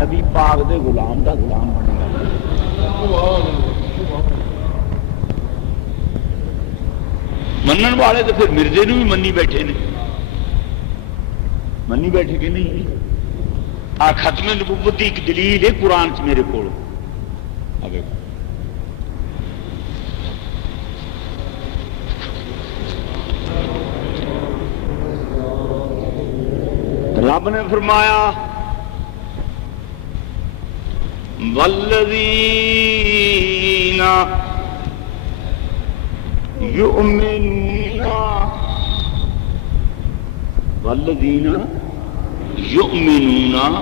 نبی پاک دے غلام دا غلام بنے گا. منن والے تو پھر مرزے نو بھی منی بیٹھے نے. منی بیٹھے کہ نہیں؟ آ ختم نبوت کی ایک دلیل ہے قرآن چ میرے کو. رب نے فرمایا والذین یؤمنون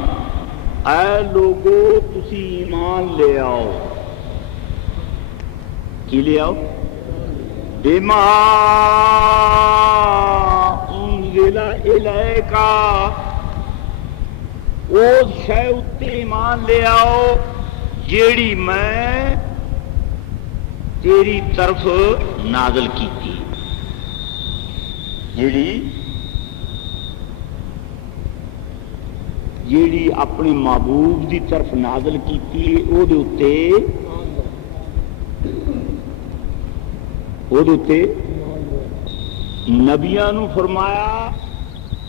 اے لوگو تسی ایمان لے آؤ. کی لے آؤ؟ بما انزل الیک اس شے اتے ایمان لے آؤ جیڑی میں تیری طرف نازل کیتی. جیڑی اپنے محبوب دی طرف نازل کیتی او دے اتے نبیاں نو فرمایا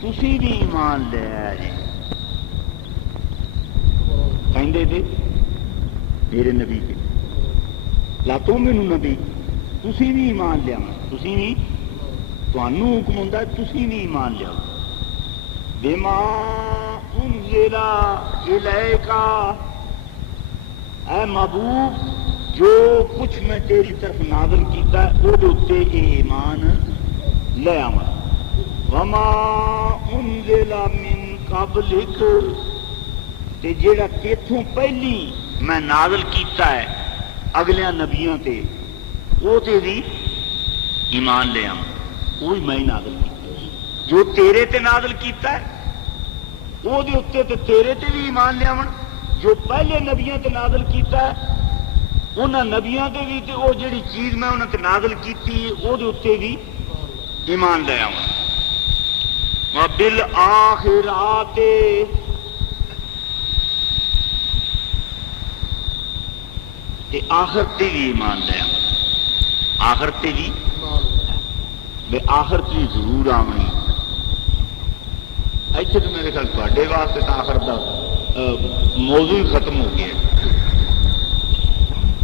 تسی بھی ایمان لے آئے. کہندے تھے میرے نبی کے لا تؤمنوا نبی تسی بھی ایمان لیا. تسی بھی تانوں حکم ہوندا ہے تسی بھی ایمان لیا. بما انزل الیک اے محبوب جو کچھ میں تیری طرف نازل کیتا ہے وہ تے ایمان لے آواں. وما انزل من قبلک تے جیڑا تیتھوں پہلی میں نازل کیتا ہے اگلیاں نبیاں تے وہ تے بھی ایمان لے آواں. وہی میں نازل کیتا جو تیرے تے نازل کیتا ہے وہ دے اتے تے تیرے تے بھی ایمان لے آون. جو پہلے نبیاں تے نازل کیتا ہے انہاں نبیاں تے بھی تے وہ جڑی چیز میں انہاں تے نازل کیتی وہ دے اتے بھی ایمان لے آون. وبالآخرات تے آخرت تے بھی ایمان لے آون. آخرت تے بھی بے آخرت بھی ضرور آونی. ایتھے تو میرے خیال تواڈے واسطے تو آخرت دا موضوع ہی ختم ہو گیا.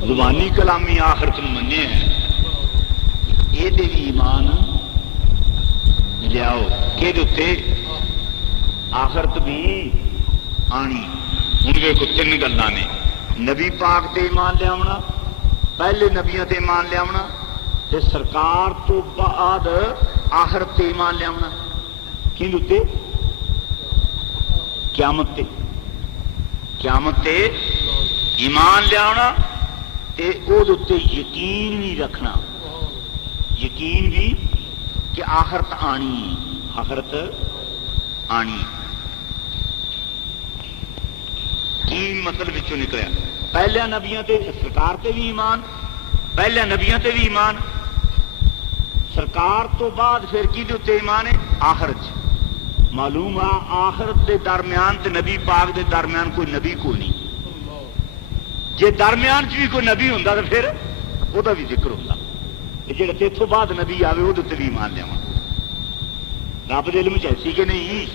زبانی کلامی آخرت منے ہیں یہ بھی ایمان لیاؤ کہ آخرت بھی آنی. ہوں دیکھو تین گلاں نے نبی پاک تے ایمان لیا پہلے نبیاں تے ایمان لیا تے سرکار تو بعد آخرت تے ایمان لیا کہ قیامت تے ایمان لیا تے او دے یقین بھی رکھنا. یقین بھی کہ آخرت آنی. کی مطلب وچوں نکلیا پہلے نبیاں تے سرکار تے بھی ایمان. پہلے نبیاں تے بھی ایمان. سرکار تو بعد پھر کی دے ایمان ہے آخرت. معلوم ہے آخرت دے درمیان تے نبی پاک دے درمیان کوئی نبی کوئی نہیں. جے درمیان چ بھی کوئی نبی ہوندا تے پھر وہ بھی ذکر ہوندا. جہاں تیتھوں بعد نبی آوے وہ بھی ایمان لیا. رب دے علم ایسی کہ نہیں.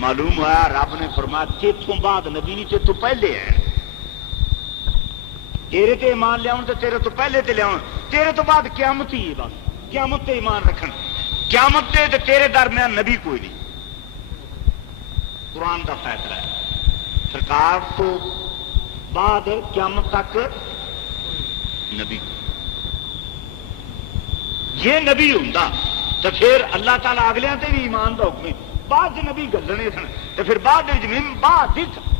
معلوم ہوا رب نے فرمایا تیتھوں بعد نبی نہیں تیتھوں پہلے ہے. تیرے تے ایمان لیا تو تیرے تو پہلے تے لیا. تیرے تو بعد قیامت ہی ہے. بس قیامت تے ایمان رکھن. قیامت تے تیرے درمیان نبی کوئی نہیں. قرآن کا فیصلہ ہے. سرکار تو بعد قیامت تک نبی. یہ نبی ہوں تو پھر اللہ تعالیٰ اگلے تے بھی ایمان کا حکم ہے. بعد نبی گلنے سن تو پھر بعد بعد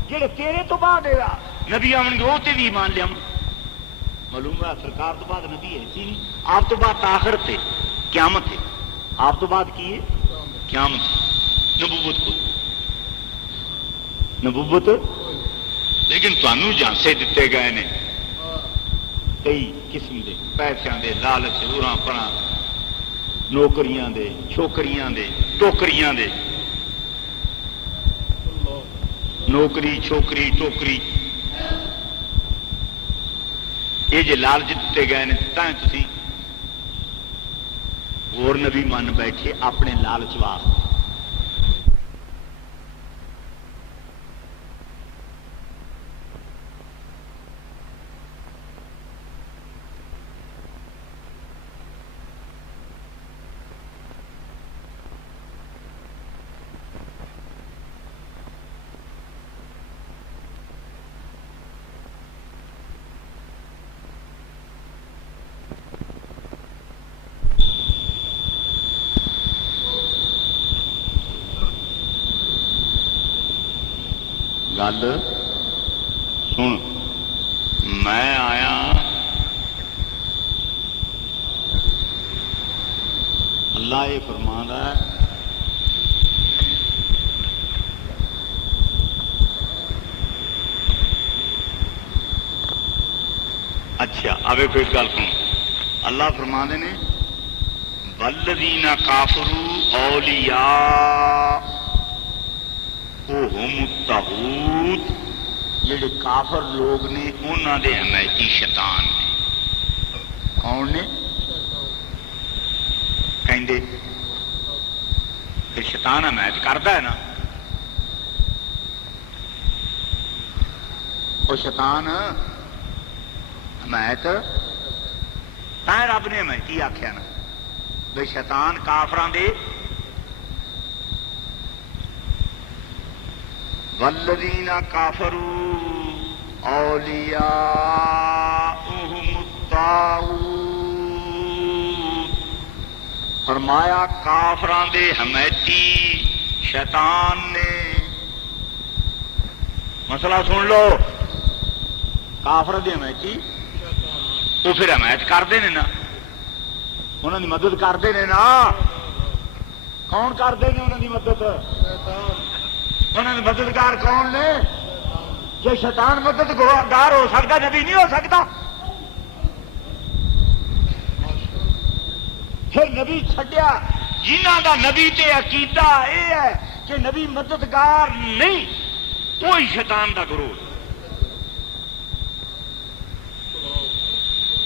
جہے تیرے تو بعد نبی آن گے وہ بھی ایمان لیا. معلوم ہے سرکار تو بعد نبی ہے سی نہیں. آپ تو بعد آخرت ہے قیامت ہے. آپ تو بعد کی ہے قیامت. نبوت لیکن تمہیں جانسے دیتے گئے نے کئی قسم کے پیسوں کے لالچ ہوراں پراں نوکریاں دے چھوکریاں دے ٹوکریاں دے. نوکری چھوکری ٹوکری یہ جی لالچ دیتے گئے نے تھی اور نبی من بیٹھے اپنے لالچ واسطے. گل سن میں آیا اللہ یہ فرماندا ہے اچھا اب کوئی گل سن اللہ فرماندے نے والذین کافروا اولیاء ہم الطاغوت جڑے کافر لوگ نے انہاں دے حمایتی شیطان نے. کون نے کہندے پھر شیطان حمایت کردا ہے نا وہ شیطان حمایت تاں رب نے حمایتی آکھیا نا بھئی شیطان کافراں دے والذین کافروا اولیاؤہم الطاغوت فرمایا کافراں دے حمایتی شیطان نے. مسئلہ سن لو کافر دے حمایتی وہ پھر حمایت کرتے ہیں نا انہوں کی مدد کرتے ہیں نا. کون کرتے ہیں انہوں کی مدد؟ انہوں نے مددگار کون نے؟ جو شیطان مددگار ہو سکتا نبی نہیں ہو سکتا. پھر نبی چھڈیا جنہ دا نبی تے عقیدہ یہ ہے کہ نبی مددگار نہیں کوئی شیطان دا گروہ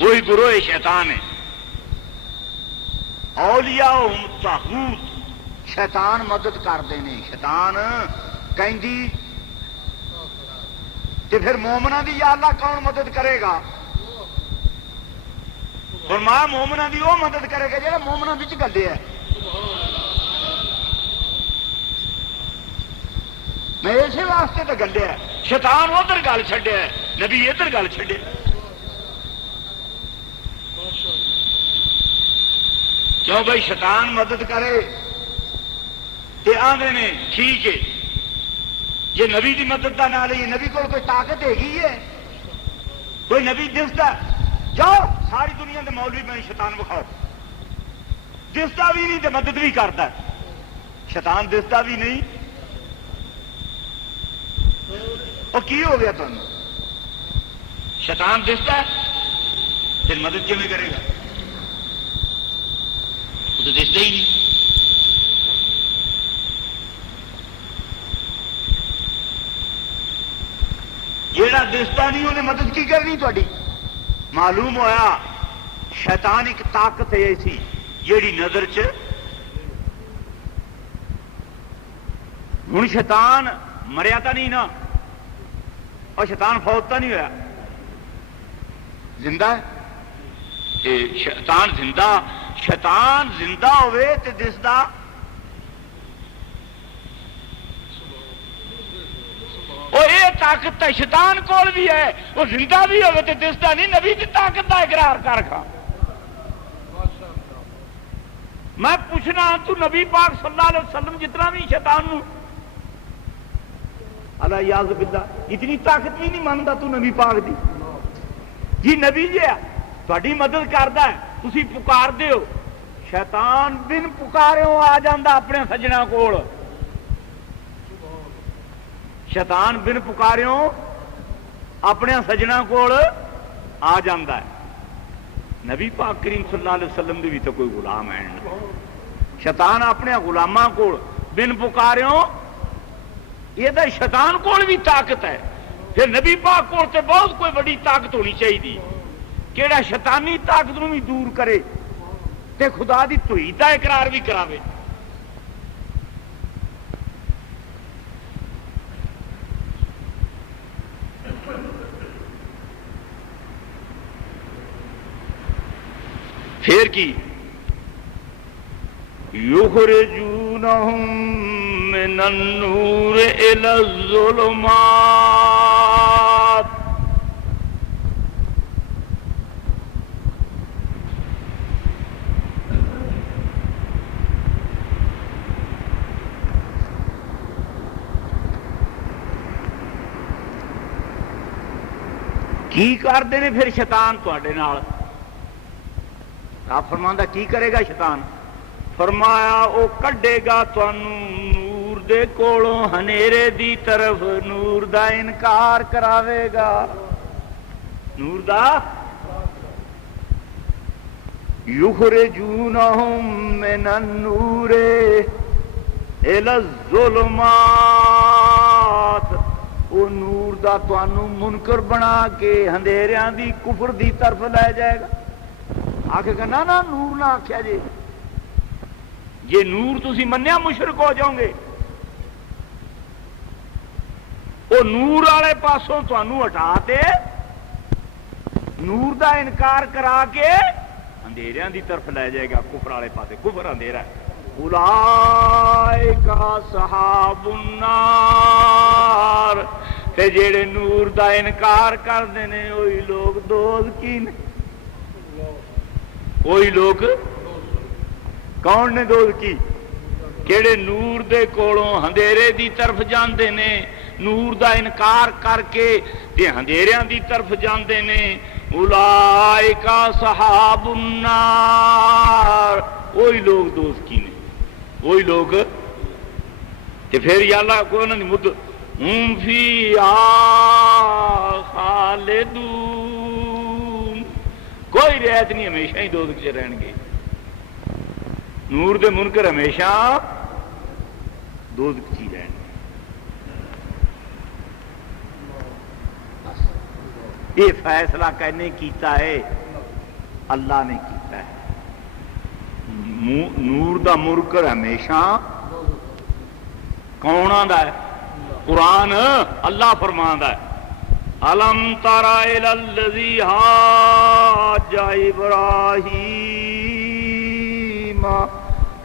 وہی گروہ شیطان ہے. اولیاء طاغوت شیطان مدد کرتے ہیں. شیطان کہندی تے پھر مومنہ دی یا اللہ کون مدد کرے گا؟ فرمایا مومنہ دی وہ مدد کرے گا جہاں مومنہ وچ گلے ہے. میں اسی واسطے تو گلے ہے شیطان ادھر گل چھڈیا ہے نبی ادھر گل چھڈے. کیوں بھائی شیطان مدد کرے تے آندے نے ٹھیک ہے یہ نبی دی مدد کا نام ہے. نبی کو کوئی طاقت ہے کوئی نبی دستا جاؤ ساری دنیا کے مولوی میں شیطان بکھاؤ دستا بھی نہیں تو مدد بھی کرتا ہے. شیطان دستا بھی نہیں وہ کی ہو گیا تمہیں؟ شیطان دستا ہے پھر مدد کیوں کرے گا؟ وہ تو دستا ہی نہیں. جیڑا دستا نہیں انہیں مدد کی کرنی تھی. معلوم ہویا شیطان ایک طاقت ایسی جیڑی نظر چ ہوں شیطان مریا تو نہیں نا اور شیطان فوت تو نہیں ہوا زندہ ہے. شیطان زندہ ہوئے تے دسدا اور یہ طاقت ہے شیطان کول بھی ہے وہ زندہ بھی ہوئے تے دسدا نہیں. نبی کی طاقت کا اقرار کر کھا. میں پوچھنا تو نبی پاک صلی اللہ علیہ وسلم جتنا بھی شیطان نو اللہ یاز باللہ اتنی طاقت بھی نہیں مانتا تو نبی پاک دی. جی نبی جی تھوڑی مدد کرتا ہے تسی پکار دے ہو شیطان بن پکارے آ جاندہ اپنے سجنا کول. شیطان بن پکارے اپنے سجنا کول آ جاندہ ہے. نبی پاک کریم صلی اللہ علیہ وسلم دی بھی تو کوئی غلام ہے شیطان اپنے غلاماں کول بن پکارے یہ شیطان کول بھی طاقت ہے، پھر نبی پاک کول تے بہت کوئی بڑی طاقت ہونی چاہیے کیڑا شیطانی طاقت نو بھی دور کرے تے خدا دی توحید دا اقرار بھی کراوے۔ پھر کی یخرجونہم من النور الی الظلمات، کی کرتے ہیں پھر شیطان تواڈے نال؟ آپ فرماندا کی کرے گا شیطان؟ فرمایا او کڈے گا تانوں نور دے کولوں ہنیرے دی طرف، نور دا انکار کراوے گا، نور دا یخرجونہم من النور الی الظلمات، او نور دا تانوں منکر بنا کے اندھیریاں دی کفر دی طرف لے جائے گا۔ آکھے گا نا نور نہ آکھیا جی، یہ نور تسی منیا مشرک ہو جاؤ گے، وہ نور والے پاسوں تانوں ہٹا تے نور دا انکار کرا کے اندھیریاں دی طرف لے جائے گا، کفر والے پاسے، کفر اندھیرا ہے۔ اولئک اصحاب النار، تے جیڑے نور دا انکار کردے نے وہی لوگ دوزخی نے۔ وہی لوگ کون نے دوزخی؟ کیڑے نور دے کولوں اندھیرے دی طرف جاندے نے، نور دا انکار کر کے تے اندھیریاں دی طرف جاندے نے۔ اولئک اصحاب النار، وہی لوگ دوزخی نے، وہی لوگ۔ تے پھر یا اللہ کوئی انہاں دی مد ہم فیہا خالدون، کوئی رعایت نہیں، ہمیشہ ہی دوزخ چ رہن گے۔ نور دے منکر ہمیشہ دوزخ چ رہن گے۔ یہ فیصلہ کہنے کیتا ہے اللہ نے کیتا ہے، نور دا منکر ہمیشہ کون آندا ہے؟ قرآن اللہ فرماندا ہے الم تر الی الذی حاج ابراہیم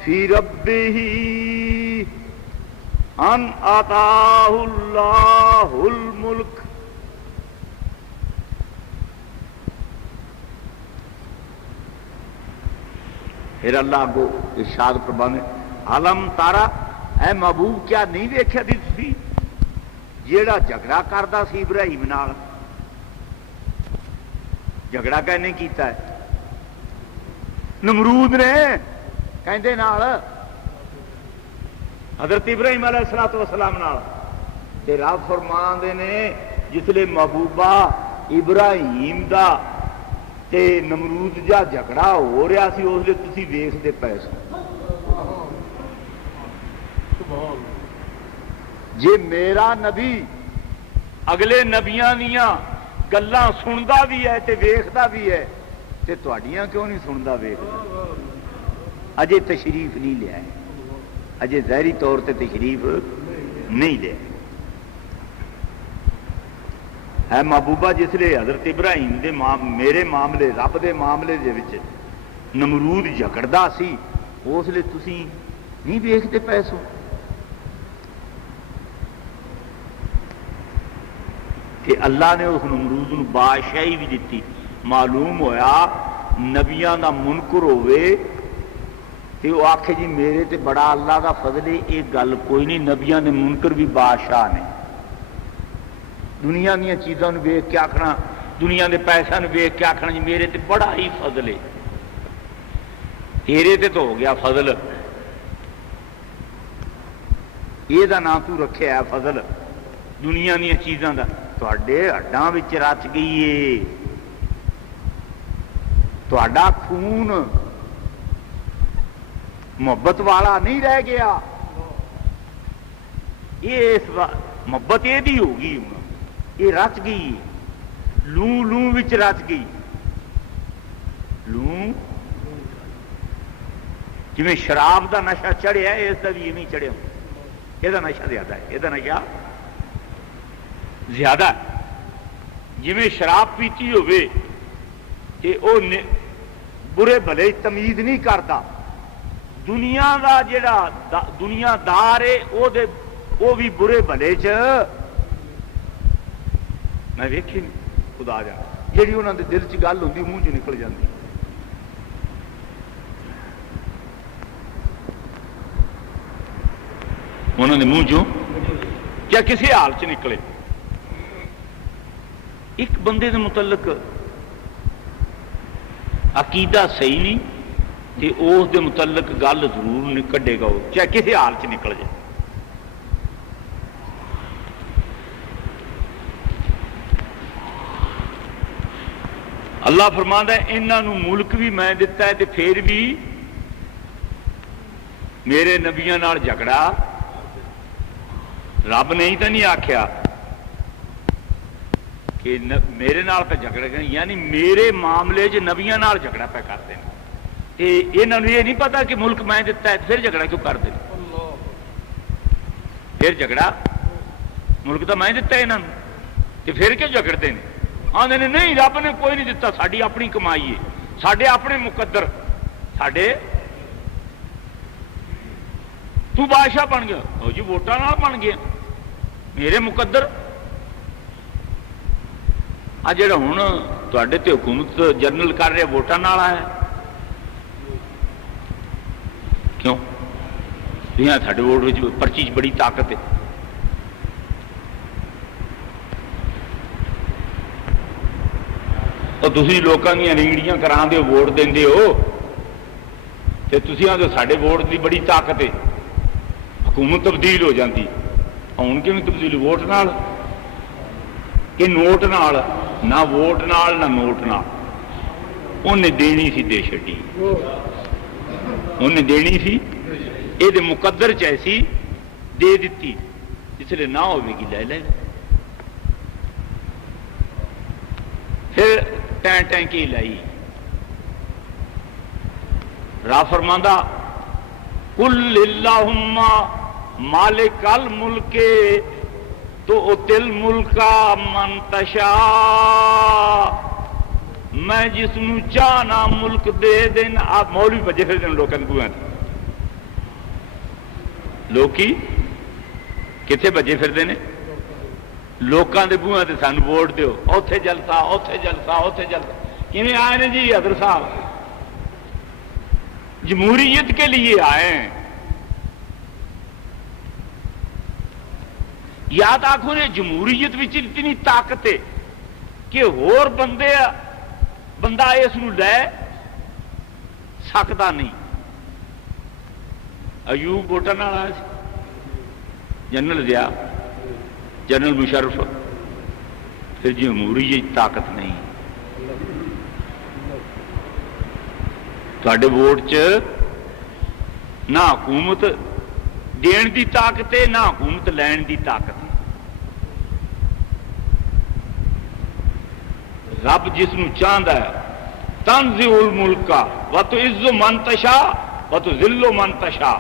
فی ربہ ان آتاہ اللہ الملک۔ پھر اللہ کو ارشاد فرمانے الم تارا، اے محبوب کیا نہیں ویکھیا دی تسی جیڑا جھگڑا کردا سی ابراہیم نال؟ جھگڑا کہنے کیتا ہے؟ نمرود نے کہندے نال، حضرت ابراہیم علیہ الصلوۃ والسلام نال۔ تے رب فرماندے نے جسلے محبوبہ ابراہیم دا تے نمرود جا جھگڑا ہو رہا سی، اس لیے تسی ویکھدے پئے سو۔ جے میرا نبی اگلے نبیاں دیاں گلاں سندا بھی ہے تے ویکھدا بھی ہے تے تہاڈیاں کیوں نہیں سندا ویکھدا؟ اجے تشریف نہیں لیا ہے، اجے ظاہری طور تے تشریف نہیں لیا ہے۔ محبوبہ جسلے حضرت ابراہیم دے میرے معاملے رب دے معاملے دے وچ نمرود جھگڑدا سی، اس لیے تسی نہیں ویکھدے پئے سو۔ کہ اللہ نے اس نمرود نو بادشاہی بھی دیتی۔ معلوم ہویا نبیاں دا منکر ہوئے تے وہ آکھے جی میرے تے بڑا اللہ دا فضل ہے، ایک گل کوئی نہیں، نبیاں دے منکر بھی بادشاہ نے۔ دنیا دیاں چیزاں نو ویکھ کے آکھنا، دنیا دے پیسہ نو ویکھ کے آکھنا جی میرے تے بڑا ہی فضل ہے، تیرے تے تو ہو گیا فضل، یہ دا نام تو رکھے ہے فضل دنیا دیاں چیزاں دا، تواڈے ہڈاں وچ رچ گئی ہے، تواڈا خون محبت والا نہیں رہ گیا۔ یہ اس محبت یہ ہو گئی ہوں یہ رچ گئی لوں لوں وچ رچ گئی لوں جی شراب دا نشہ چڑھیا اس کا بھی ایویں چڑھیا یہ نشہ زیادہ ہے یہ نشہ زیادہ ہے جی شراب پیتی ہوئے کہ وہ برے بھلے تمیز نہیں کرتا دنیا دا جڑا دنیا دار ہے وہ بھی برے بھلے چ میں ویکھی نہیں خدا جا جیڑی انہوں دے دل چ گل ہوندی منہ چ نکل جاندی انہوں نے منہ چوں کیا کسی حال چ نکلے ایک بندے دے متعلق عقیدہ صحیح نہیں تے اس دے متعلق گل ضرور کڈے گا وہ چاہے کسی حال چ نکل جائے اللہ فرماندا ہے انہاں ملک بھی میں دتا ہے تے پھر بھی میرے نبیاں نال جھگڑا رب نے ہی تو نہیں آخیا کہ میرے نال پہ جھگڑا کریں یعنی میرے معاملے چ نبیاں نال جھگڑا پہ کرتے ہیں یہاں یہ نہیں پتا کہ ملک میں دتا ہے پھر جھگڑا کیوں کرتے ہیں پھر جھگڑا ملک تو میں دتا ہے یہاں پھر کیوں جھگڑتے ہیں آدھے نے نہیں رب نے کوئی نہیں دتا ساری اپنی کمائی ہے سڈے اپنے مقدر سڈے تو بادشاہ بن گیا جی ووٹاں نال بن گیا میرے مقدر آ جڑا ہوں تے تے حکومت جنرل کر رہے ووٹاں نال ہے کیوں سارے ووٹ پرچی چ بڑی طاقت ہے اور تھی لوگوں دیا ریڑیاں کرا دے ووٹ دے ہو تو تھی آدھے سارے ووٹ کی بڑی طاقت ہے حکومت تبدیل ہو جاتی ہوں کیوں تبدیل ووٹ نال کہ نوٹ نال نہ ووٹ نال نہ نوٹ نال انہیں دینی سی دے چڈی انہیں دینی سی یہ مقدر چیسی دے دیتی اس لیے نہ ہوگی لے لے پھر ٹین ٹینکی لائی را فرماندا قل اللہم مالک الملک تو تل ملکا من تشاء میں جس نو چاہنا ملک دے دینا آپ مولوی بجے پھر دن لوگوں کو لوکی کتنے بجے پھر دینے لوگوں کے بوہاں سے سانو ووٹ دیو اوتھے جلسہ اوتھے جلسہ اوتھے جلسہ کیویں آئے نے جی حضرت صاحب جمہوریت کے لیے آئے ہیں یاد آخو نے جمہوریت اتنی طاقت ہے کہ ہور بندہ اس لے سکتا نہیں ایوب ووٹاں نال آیا جنرل ضیاء جنرل مشرف پھر جمہوریت طاقت نہیں تھوڑے ووٹ چ نہ حکومت دین دی طاقت ہے نہ حکومت لین دی طاقت ہے رب جس نو چاہتا ہے تنزع الملک وتعز من تشاء وتذل من تشاء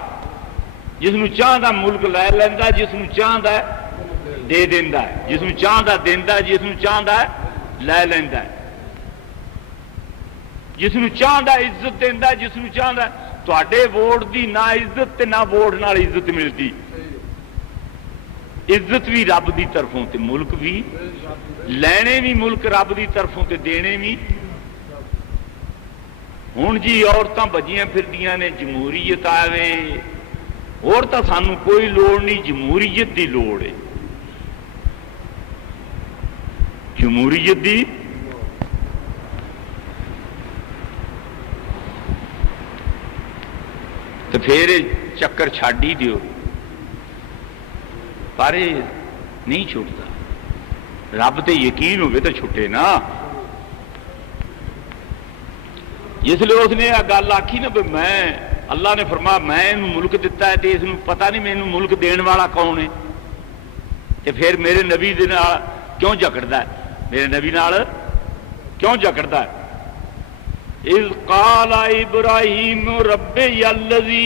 جس نو چاہتا ملک لے لینا جس نو چاہتا ہے دے دینا ہے جس نو چاہتا دینا جس نو چاہتا ہے لے لینا ہے جس نو چاہتا عزت دینا جس نو چاہتا تواڈے ووٹ دی نہ عزت تے نہ ووٹ نال عزت ملتی عزت بھی رب دی طرفوں تے ملک بھی لینے بھی ملک رب دی طرفوں تے دینے بھی ہوں جی عورتاں بجیاں پھردیاں نے جمہوریت آوے اور تو سانو کوئی لوڑ نہیں جمہوریت دی لوڑ ہے جمہوریت دی تو پھر چکر چھڈ ہی دیو پر نہیں چھوٹتا رب تے یقین ہوئے تو چھٹے نا جس لیے اس نے گل آخی نا میں اللہ نے فرمایا میں ملک دتا ہے تو اس پتہ نہیں مینوں ملک دین والا کون ہے ਤੇ ਫਿਰ ਮੇਰੇ ਨਬੀ ਦੇ ਨਾਲ ਕਿਉਂ ਜਕੜਦਾ, ਮੇਰੇ ਨਬੀ ਨਾਲ ਕਿਉਂ ਜਕੜਦਾ। ਇਜ਼ ਕਾਲਾ ਇਬਰਾਹੀਮ ਰੱਬੀ ਅੱਲਜ਼ੀ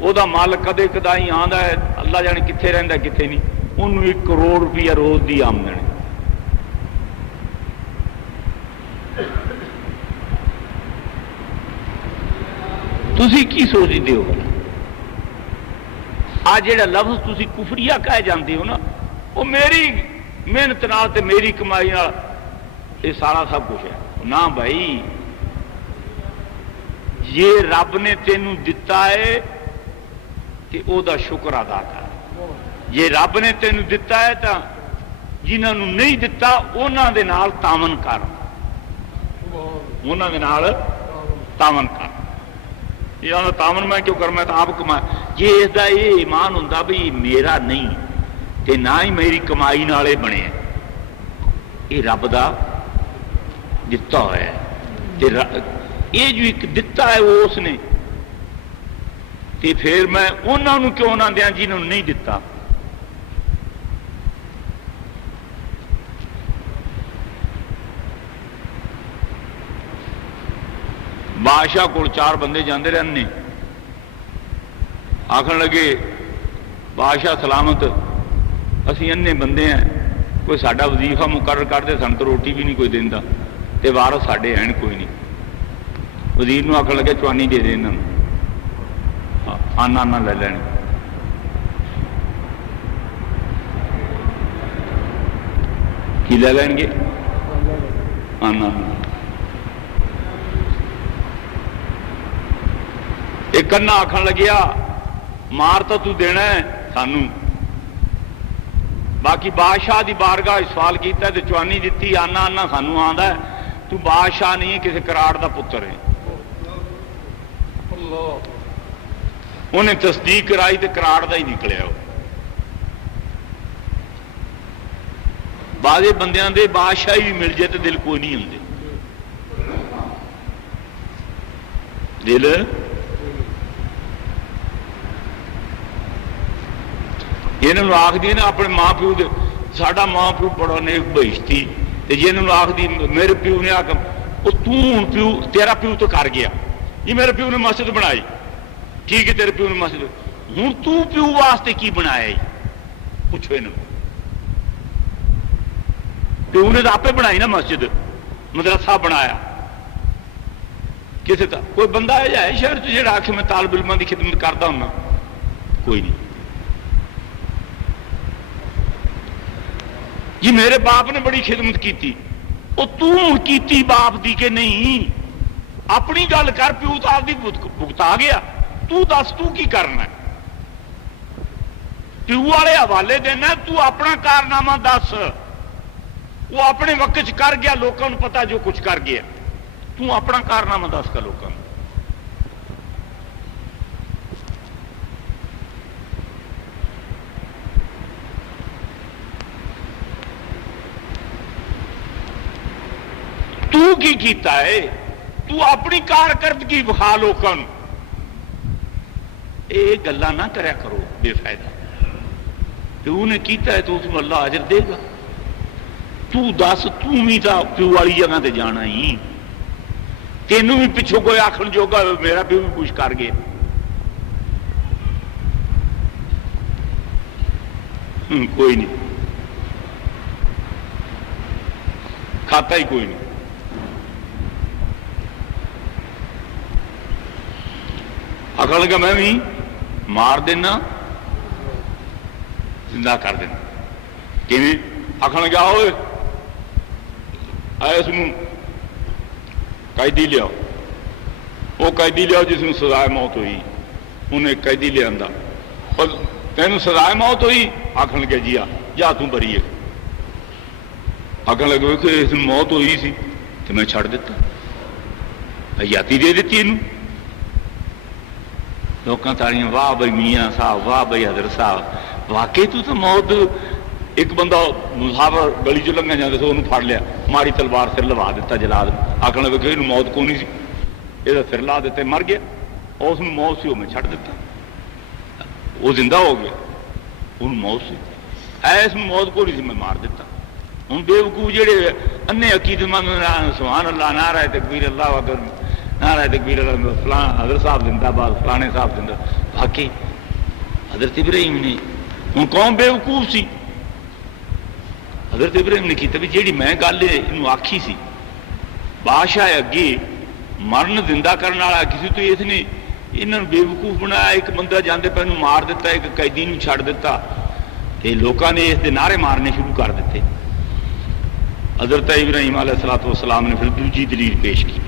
ਉਹਦਾ ਮਾਲਕ ਕਦੇ ਕਦਾਈ ਆਂਦਾ ਹੈ, ਅੱਲਾ ਜਾਣੇ ਕਿੱਥੇ ਰਹਿੰਦਾ ਕਿੱਥੇ ਨਹੀਂ, ਉਹਨੂੰ 1 ਕਰੋੜ ਰੁਪਈਆ ਰੋਜ਼ ਦੀ ਆਮਦਨ ਹੈ। ਤੁਸੀਂ ਕੀ ਸੋਚਦੇ ਹੋ? ਆ ਜਿਹੜਾ ਲਫ਼ਜ਼ ਤੁਸੀਂ ਕੁਫਰੀਆ ਕਹੇ ਜਾਂਦੇ ਹੋ ਨਾ, ਉਹ ਮੇਰੀ ਮਿਹਨਤ ਨਾਲ ਤੇ ਮੇਰੀ ਕਮਾਈ ਨਾਲ ਇਹ ਸਾਰਾ ਸਭ ਕੁਝ ਹੈ। ਨਾ ਭਾਈ, ਜੇ ਰੱਬ ਨੇ ਤੈਨੂੰ ਦਿੱਤਾ ਹੈ ਤੇ ਉਹਦਾ ਸ਼ੁਕਰ ਅਦਾ ਕਰ। ਜੇ ਰੱਬ ਨੇ ਤੈਨੂੰ ਦਿੱਤਾ ਹੈ ਤਾਂ ਜਿਨ੍ਹਾਂ ਨੂੰ ਨਹੀਂ ਦਿੱਤਾ ਉਹਨਾਂ ਦੇ ਨਾਲ ਤਾਵਨ ਕਰ, ਉਹਨਾਂ ਦੇ ਨਾਲ ਤਾਵਨ ਕਰ। ਇਹਨਾਂ ਦਾ ਤਾਵਨ ਮੈਂ ਕਿਉਂ ਕਰ, ਮੈਂ ਤਾਂ ਆਪ ਕਮਾ। ਜੇ ਇਸ ਦਾ ਇਹ ਈਮਾਨ ਹੁੰਦਾ ਵੀ ਮੇਰਾ ਨਹੀਂ ਤੇ ਨਾ ਹੀ ਮੇਰੀ ਕਮਾਈ ਨਾਲ ਇਹ ਬਣਿਆ, ਇਹ ਰੱਬ ਦਾ ਦਿੱਤਾ ਹੋਇਆ ਤੇ ਇਹ ਜੋ ਇੱਕ ਦਿੱਤਾ ਹੈ ਉਹ ਉਸ ਨੇ, ਤੇ ਫਿਰ ਮੈਂ ਉਹਨਾਂ ਨੂੰ ਕਿਉਂ ਨਾ ਦਿਆਂ ਜਿਹਨਾਂ ਨੂੰ ਨਹੀਂ ਦਿੱਤਾ। ਬਾਦਸ਼ਾਹ ਕੋਲ 4 ਬੰਦੇ ਜਾਂਦੇ ਰਹੇ ਨੇ, ਆਖਣ ਲੱਗੇ ਬਾਦਸ਼ਾਹ ਸਲਾਮਤ, ਅਸੀਂ ਇੰਨੇ ਬੰਦੇ ਹਾਂ, ਕੋਈ ਸਾਡਾ ਵਜ਼ੀਫਾ ਮੁਕਰਰ ਕਰਦੇ, ਸਾਨੂੰ ਤਾਂ ਰੋਟੀ ਵੀ ਨਹੀਂ ਕੋਈ ਦਿੰਦਾ, ਤੇ ਵਾਰਸ ਸਾਡੇ ਹੈ ਕੋਈ ਨਹੀਂ। ਵਜ਼ੀਰ ਨੂੰ ਆਖਣ ਲੱਗੇ ਚਵਾਨੀ ਦੇ ਦੇ ਇਹਨਾਂ ਨੂੰ, ਆਨਾ ਲੈ ਲੈਣ। ਕੀ ਲੈ ਲੈਣਗੇ? ਆਨਾ। ਇੱਕ ਅੰਨਾ ਆਖਣ ਲੱਗਿਆ ਮਾਰ ਤਾਂ ਤੂੰ ਦੇਣਾ ਸਾਨੂੰ, ਬਾਕੀ ਬਾਦਸ਼ਾਹ ਦੀ ਬਾਰਗਾਹ ਸਵਾਲ ਕੀਤਾ ਤੇ ਚਵਾਨੀ ਦਿੱਤੀ, ਆਨਾ ਸਾਨੂੰ ਆਂਦਾ ਤੂੰ ਬਾਦਸ਼ਾਹ ਨਹੀਂ ਕਿਸੇ ਕਰਾੜ ਦਾ ਪੁੱਤਰ ਹੈ। ਉਹਨੇ ਤਸਦੀਕ ਕਰਾਈ ਤੇ ਕਰਾੜ ਦਾ ਹੀ ਨਿਕਲਿਆ। ਉਹ ਬਾਜ਼ੇ ਬੰਦਿਆਂ ਦੇ ਬਾਦਸ਼ਾਹੀ ਵੀ ਮਿਲ ਜੇ ਤੇ ਦਿਲ ਕੋਈ ਨਹੀਂ ਹੁੰਦੇ, ਦਿਲ ਇਹਨਾਂ ਨੂੰ ਆਖਦੀ ਨਾ ਆਪਣੇ ਮਾਂ ਪਿਓ ਦੇ, ਸਾਡਾ ਮਾਂ ਪਿਓ ਬੜਾ ਨੇਕ ਬਹਿਸ਼ਤੀ, ਤੇ ਜੇ ਇਹਨਾਂ ਨੂੰ ਆਖਦੀ ਮੇਰੇ ਪਿਓ ਨੇ ਆਖ ਉਹ ਤੂੰ ਹੁਣ ਪਿਓ ਤੇਰਾ ਪਿਓ ਤਾਂ ਕਰ ਗਿਆ, ਇਹ ਮੇਰੇ ਪਿਓ ਨੇ ਮਸਜਿਦ ਬਣਾਈ, ਠੀਕ ਹੈ ਤੇਰੇ ਪਿਓ ਨੇ ਮਸਜਿਦ, ਹੁਣ ਤੂੰ ਪਿਓ ਵਾਸਤੇ ਕੀ ਬਣਾਇਆ? ਪੁੱਛੋ ਇਹਨਾਂ ਨੂੰ। ਪਿਓ ਨੇ ਤਾਂ ਆਪੇ ਬਣਾਈ ਨਾ ਮਸਜਿਦ, مدرسہ بنایا. کسی کوئی بندہ ہے شہر جہاں آخ میں طالب علموں کی خدمت کرتا ہوں؟ کوئی نہیں. جی میرے باپ نے بڑی خدمت کی. وہ کی باپ دی کہ نہیں؟ اپنی گل کر، پیو تو آپ کی بھگتا گیا، تو دس تو کی کرنا؟ پیو والے حوالے دینا، تو اپنا کارنامہ دس. وہ اپنے وقت چ کر گیا، لوگوں کو پتا جو کچھ کر گیا. تو اپنا کارنامہ دس کا لوگوں کو. تو کی کیتا ہے؟ تو اپنی کارکردگی بخا لوگوں. یہ گلا نہ کریا کرو بے فائدہ. پیو نے کیتا ہے تو اس کو اللہ اجر دے گا. تو دس، تو بھی تو پیو والی جگہ تے جانا ہی. تینوں بھی پچھوں کوئی آخر جوگا میرا پیو بھی کچھ کر گیا. کوئی نہیں، کھاتا ہی کوئی نہیں. آخر لگا میں بھی مار دینا، زندہ کر دینا. کیویں؟ آخر لگا ہوئے اس قیدی لیاؤ. وہ قیدی لیاؤ جس میں سزائے موت ہوئی. انہیں قیدی لیا تینوں سزائے موت ہوئی؟ آخر لگا جی جا توں بری ہے. آخر لگے کہ اس موت ہوئی سی تو میں چھڑ دیتا، حیاتی دے دیتی. یہ لوگوں تاڑیاں، واہ بھائی میاں صاحب، واہ بھائی حضرت صاحب، واقعی تو موت. ایک بندہ مسافر گلی چ لنگا جاتا تو انہوں پھڑ لیا، ماری تلوار سر لوا دیتا جلاد. آخر لگا کہ یہ موت کو نہیں سی، یہ سر لا دیتے، مر گیا. اور اس موت سی وہ میں چھڑ دیتا، وہ زندہ ہو گیا. ان موت سی ایس موت کو نہیں سی میں مار دیتا. ہوں بے وقوف جہے انے عقیدت مند سبحان اللہ، نعرہ تکبیر، اللہ اکبر، نعرہ تکبیر، فلاں حضرت صاحب زندہ باد، فلانے صاحب زندہ. باقی حضرت ابراہیم نے ہوں قوم بے وقوف سی. حضرت ابراہیم نے کیتا بھی جیڑی میں گل یہ آخی سی بادشاہ اگے مرن زندہ کرنے والا کسی تو اس نے انہوں بے وقوف بنایا. ایک بندہ جانے پہ مار دیتا، ایک قیدی نو چھڑ دیتا، تے لوگوں نے اس دے نعرے مارنے شروع کر دیتے. حضرت ابراہیم علیہ الصلوۃ والسلام نے پھر دوجی دلیل پیش کی.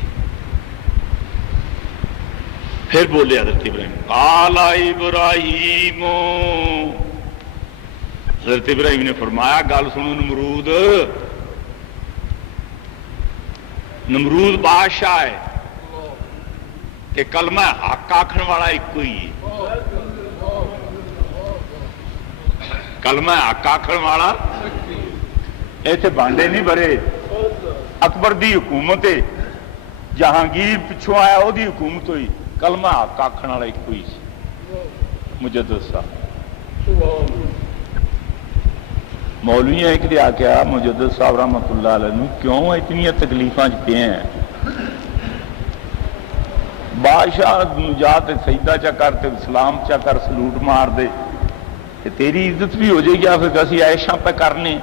پھر بولے حضرت ابراہیم، قال ابراہیم، حضرت ابراہیم نے فرمایا گل سنو نمرود. نمرود بادشاہ ہے کہ کلمہ حق آخر والا ایک ہی ہے. کلمہ حق آخر والا ایتھے بانڈے نہیں بھرے. اکبر دی حکومت ہے، جہانگیر پچھوں آیا وہ دی حکومت ہوئی. کلمہ حق آخر والا ایک ہی سی، مجدد صاحب. مولوی ایک دے آخیا مجدد صاحب رحمت اللہ علیہ کیوں اتنی تکلیفاں پہ ہیں؟ بادشاہ جا تے سجدہ چا کر تے سلام چا کر سلوٹ مار دے تے تیری عزت بھی ہو جائے گی. پھر اسی عیشاں پہ کرنے،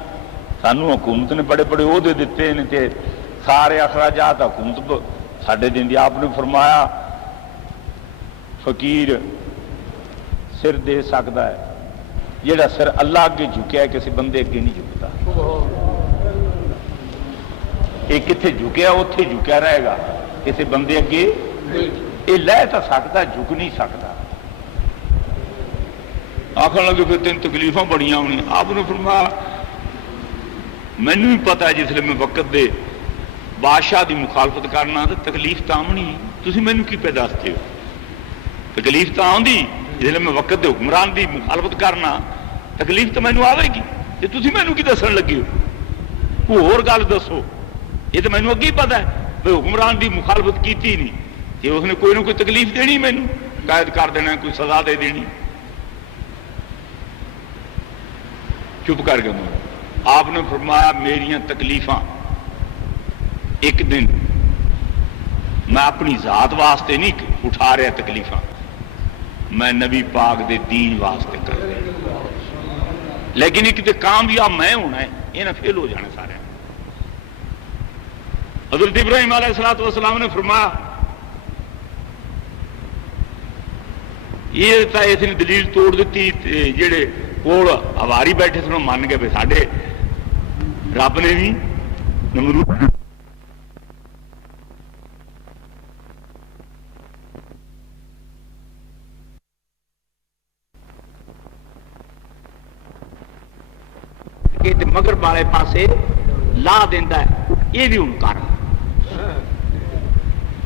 سانو حکومت نے بڑے بڑے عہدے دیتے ہیں تے سارے اخراجات حکومت ساڈے دین دی. آپ نے فرمایا فقیر سر دے سکتا ہے، جہاں سر اللہ اگے جھکیا ہے کسی بندے اگے نہیں جھکتا. یہ کتنے جھکیا اتنے جھکیا رہے گا، کسی بندے اگے یہ لے تو سکتا جھک نہیں سکتا. آخر لگے پھر تین تکلیفاں بڑی ہونی. آپ نے فرمایا مینو بھی پتا ہے جس میں وقت دے بادشاہ دی مخالفت کرنا تو تکلیف تو آمنی. تھی مینو کی پہ دستے ہو؟ تکلیف تو آؤں جس میں وقت دے حکمران دی مخالفت کرنا تکلیف تو مینو آئے گی. تھی مینو کی دسن لگے ہو؟ کوئی ہور گل دسو. یہ تو مینو اگے ہی پتا ہے بھائی حکمران دی مخالفت کیتی نہیں کہ اس نے کوئی نہ کوئی تکلیف دینی، مینو قید کر دینا، کوئی سزا دے دینی. چپ کر کے آپ نے فرمایا میریاں تکلیفاں ایک دن میں اپنی ذات واسطے نہیں اٹھا رہا، تکلیفاں میں نبی پاک دے دین واسطے کر رہا. لیکن ایک تو کامیاب میں ہونا ہے، یہ نہ فیل ہو جانا سارے. حضرت ابراہیم علیہ الصلوۃ والسلام نے فرمایا یہ تو اس نے دلیل توڑ دیتی، جڑے کول ہواری بیٹھے سن من گئے بھی ساڈے رب نے بھی نمرود مغرب والے پاسے لا دینا ہے، یہ بھی ہوں کر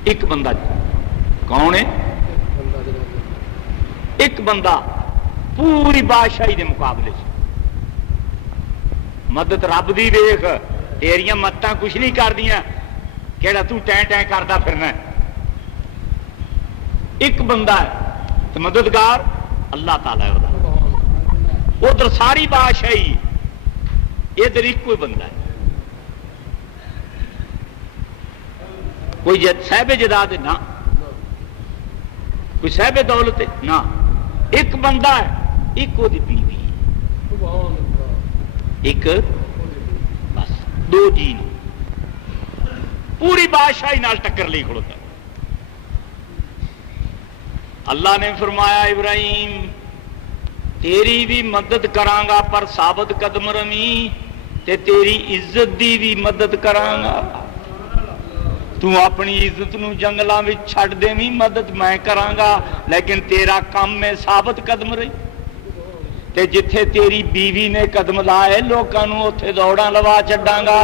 ایک بندہ کون ہے؟ ایک بندہ پوری بادشاہی دے مقابلے مدد رب دی ویخ، تیریاں متاں کچھ نہیں کر دیا، کہڑا تو ٹیں ٹیں کرتا پھرنا ہے۔ ایک بندہ ہے تو مددگار اللہ تعالی ہے، ادھر ساری بادشاہی، ادھر ایک کوئی بندہ ہے، کوئی صاحب جداد نہ، کوئی صاحب دولت نہ، ایک بندہ ہے، ایک وہ بیوی، ایک بس دو جی پوری بادشاہی نال ٹکر لی کھڑوتا۔ اللہ نے فرمایا ابراہیم تیری بھی مدد کرانگا پر ثابت قدم رمی تے تیری عزت دی بھی مدد کرانگا، تو اپنی عزت نو جنگلاں وچ چھڈ دیویں مدد میں کرانگا، لیکن تیرا کام میں ثابت قدم رہی، تے جتھے تیری بیوی نے قدم لائے لوکاں نو اوتھے دوڑاں لوا چھڈاں گا۔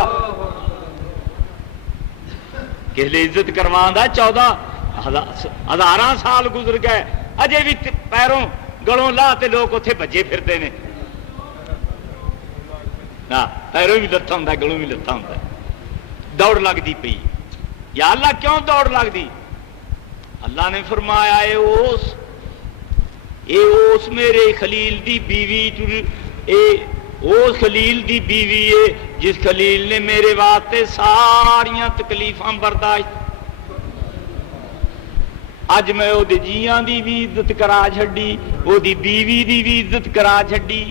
کس لیے عزت کروان دا 14,000 سال گزر گئے، اجے بھی پیروں گلوں لا تے لوگ اوتھے بھجے پھردے نے، پیروں بھی لتھا ہوندا گلوں بھی لتھا ہوندا، دوڑ لگدی پئی۔ یا اللہ کیوں دوڑ لگدی؟ اللہ نے فرمایا اے اوس میرے خلیل دی بیوی، اس خلیل دی بیوی ہے جس خلیل نے میرے واسطے ساریاں تکلیفاں برداشت، اج میں وہ جیاں دی بھی عزت کرا چھڈی، وہ دی بیوی دی بھی عزت کرا چھڈی۔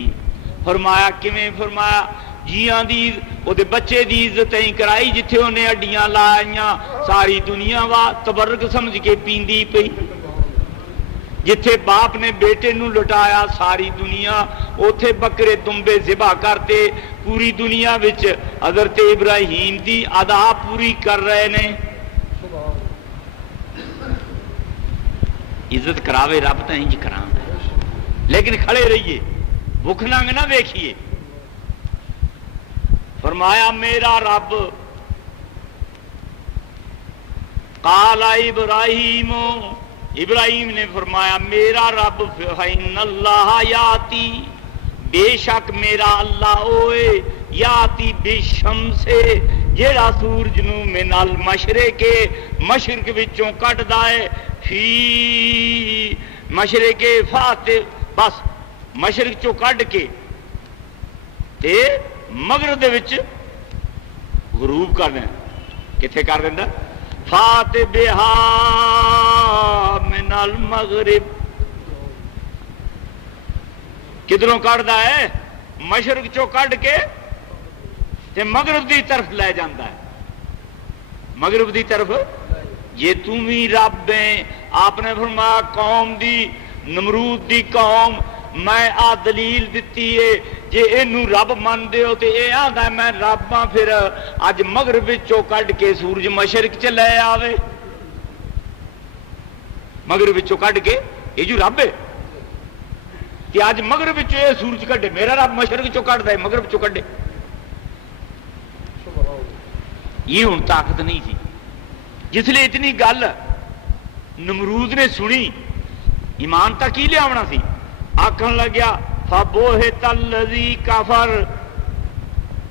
فرمایا کیویں؟ فرمایا جیاں دی وہ دے بچے دی عزت ہی کرائی جتھے انہیں ہڈیاں لائیاں، ساری دنیا وا تبرک سمجھ کے پیندی پئی، جتھے باپ نے بیٹے نو لٹایا ساری دنیا اوتھے بکرے دمبے ذبح کرتے، پوری دنیا وچ حضرت ابراہیم دی ادا پوری کر رہے نے۔ عزت کراوے رب تو انج کراں، لیکن کھڑے رہیے بھوک ننگ نہ ویکھیے۔ فرمایا میرا رب قال ابراہیم، ابراہیم نے فرمایا میرا رب فإن اللہ یاتی، بے شک میرا اللہ ہوئے یاتی بالشمس، جیڑا سورج نو من المشرق، مشرق وچوں کٹدا ہے، فی مشرق فاتح، بس مشرق چوں کڈ کے تے مغرب دے وچ غروب کر دینا، کتھے کر دینا؟ فاتح بہا من المغرب، کدھروں کڈدا ہے؟ مشرق چوں کڈ کے تے مغرب دی طرف لے جاندا ہے، مغرب دی طرف۔ یہ تم ہی رب ہیں، آپ نے فرمایا قوم دی، نمرود دی قوم میں آ دلیل دیتی ہے، جے اینو رب من دے ہو تے اے آندا ہے میں رب ہاں، پھر اج مغرب وچوں کڈ کے سورج مشرق چ لے آوے، مغرب وچوں کڈ کے یہ جو رب ہے کہ اج مغرب وچوں اے سورج کڈے، میرا رب مشرق چوں کڈدا ہے مغرب چوں کڈے۔ یہ ہن طاقت نہیں تھی، جس لیے اتنی گل نمرود نے سنی، ایمان تک ہی لیا سی، آکھن لگیا فبوہت الذی کفر،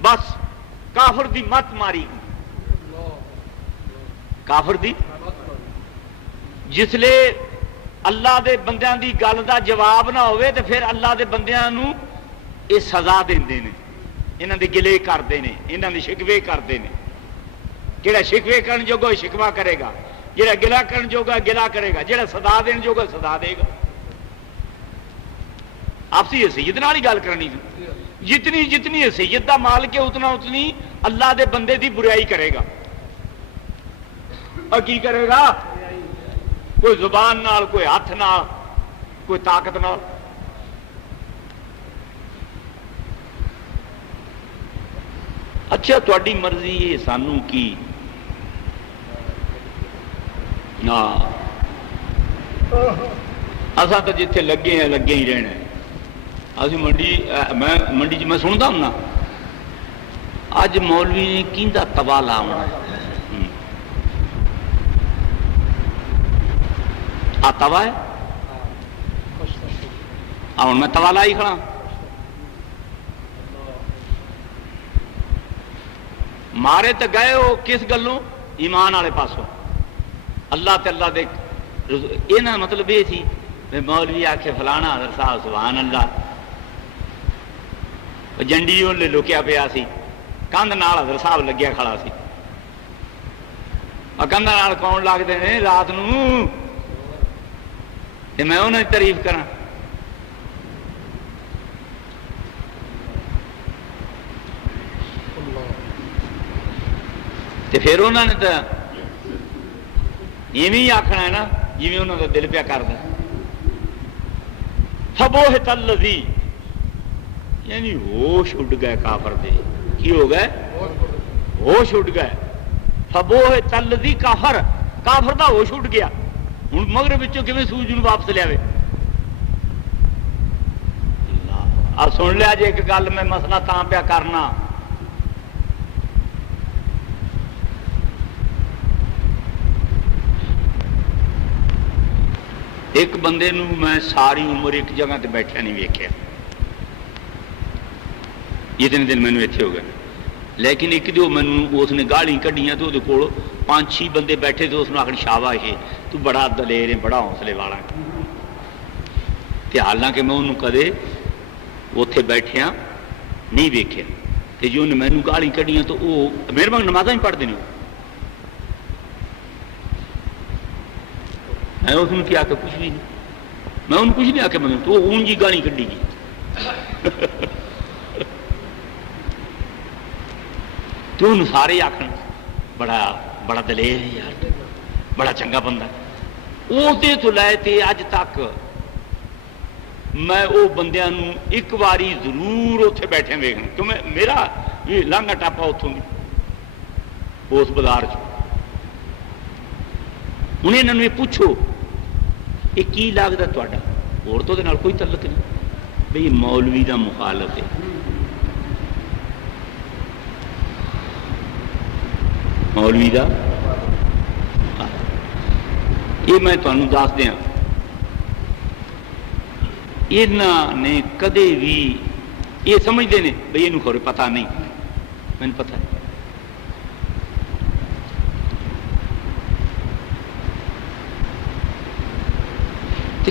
بس کافر دی مت ماری، کافر دی۔ جس لیے اللہ دے بندیاں دی گل دا جواب نہ ہوئے تے پھر اللہ دے بندیاں نو یہ سزا دیندے نے، انہاں دے گلے کردے نے، انہاں دے شکوے کردے نے۔ جڑا شکوے کرن جوگا شکوا کرے گا، جڑا گلا کرن جوگا گلا کرے گا، جڑا صدا دین جوگا صدا دے گا۔ آپسی حیثیت نال ہی گل کرنی، جتنی جتنی حیثیت دا مالک ہے اتنا اتنی اللہ دے بندے دی برائی کرے گا۔ اور کی کرے گا؟ کوئی زبان نال، کوئی ہاتھ نال، کوئی طاقت نال۔ اچھا تہاڈی مرضی ہے، سانوں کی اساں تو جتھے لگے ہیں لگے ہی رہنا ہے۔ اسی منڈی میں سنتا ہوں نا، اج مولوی نے کیندا توا لاونا آ توا ہے، ہوں میں توا لائی کھڑا۔ مارے تو گئے ہو کس گلوں؟ ایمان والے پاسوں، اللہ تے اللہ دے یہ نہ مطلب یہ سی مولوی آکھے فلانا حضرت صاحب سبحان اللہ، جنڈی وہ لکیا پیا سی، کندھ نال حضرت صاحب لگیا کھڑا سی، کندھ نال کون لگتے ہیں رات نو، تے میں انہوں کی تعریف کرا۔ تے پھر انہوں نے تو ایویں آخنا ہے نا جی انہوں کا دل پیا کرتا، فبوہت الذی، یعنی ہوش اڈ گئے کافر دے۔ کی ہو گئے؟ ہوش اڈ گئے۔ فبوہت الذی، کافر دا ہوش اڈ گیا۔ ہوں مغرب وچوں کیویں سورج نوں واپس لیا؟ آ سن لیا جی ایک گل میں مسئلہ تاں پیا کرنا، ایک بندے نو میں ساری عمر ایک جگہ تے بیٹھا نہیں ویکھیا، اتنے دن مینوں اتنے ہو گئے، لیکن ایک دو مینوں اس نے گالی کڈیاں تو وہ کول 5-6 بندے بیٹھے تو اس نے آخر شاباش ہے تو بڑا دلیر ہے، بڑا حوصلے والا ہے، تے حالانکہ میں انہوں کدے اتنے بیٹھیا نہیں ویکھیا، تے جو انہیں مینوں گالی کڈیاں تو وہ میرے بھائی نمازاں ہی پڑھتے ہیں۔ میں اس نے کیا کہ کچھ بھی نہیں، میں انہوں کچھ نہیں آ کے میں تو اون جی گالی کڈی گئی۔ تو انہوں سارے آخر بڑا دلیر ہے یار، بڑا چنگا بندہ۔ اسے تو لے تے اج تک میں وہ بندیاں نوں ایک باری ضرور اتنے بیٹھے ویکھنا، کیوں میرا یہ لانگا ٹاپا اتوں دی اس بازار چ۔ ہوں یہاں یہ پوچھو یہ کی لگتا تا اور تو کوئی تعلق نہیں، بھئی مولوی دا مخالف ہے، مولوی دا یہ میں تمہیں دس دیا، یہاں نے کدے بھی یہ سمجھتے ہیں بھئی یہ خورے پتہ نہیں، مجھے پتہ ہے۔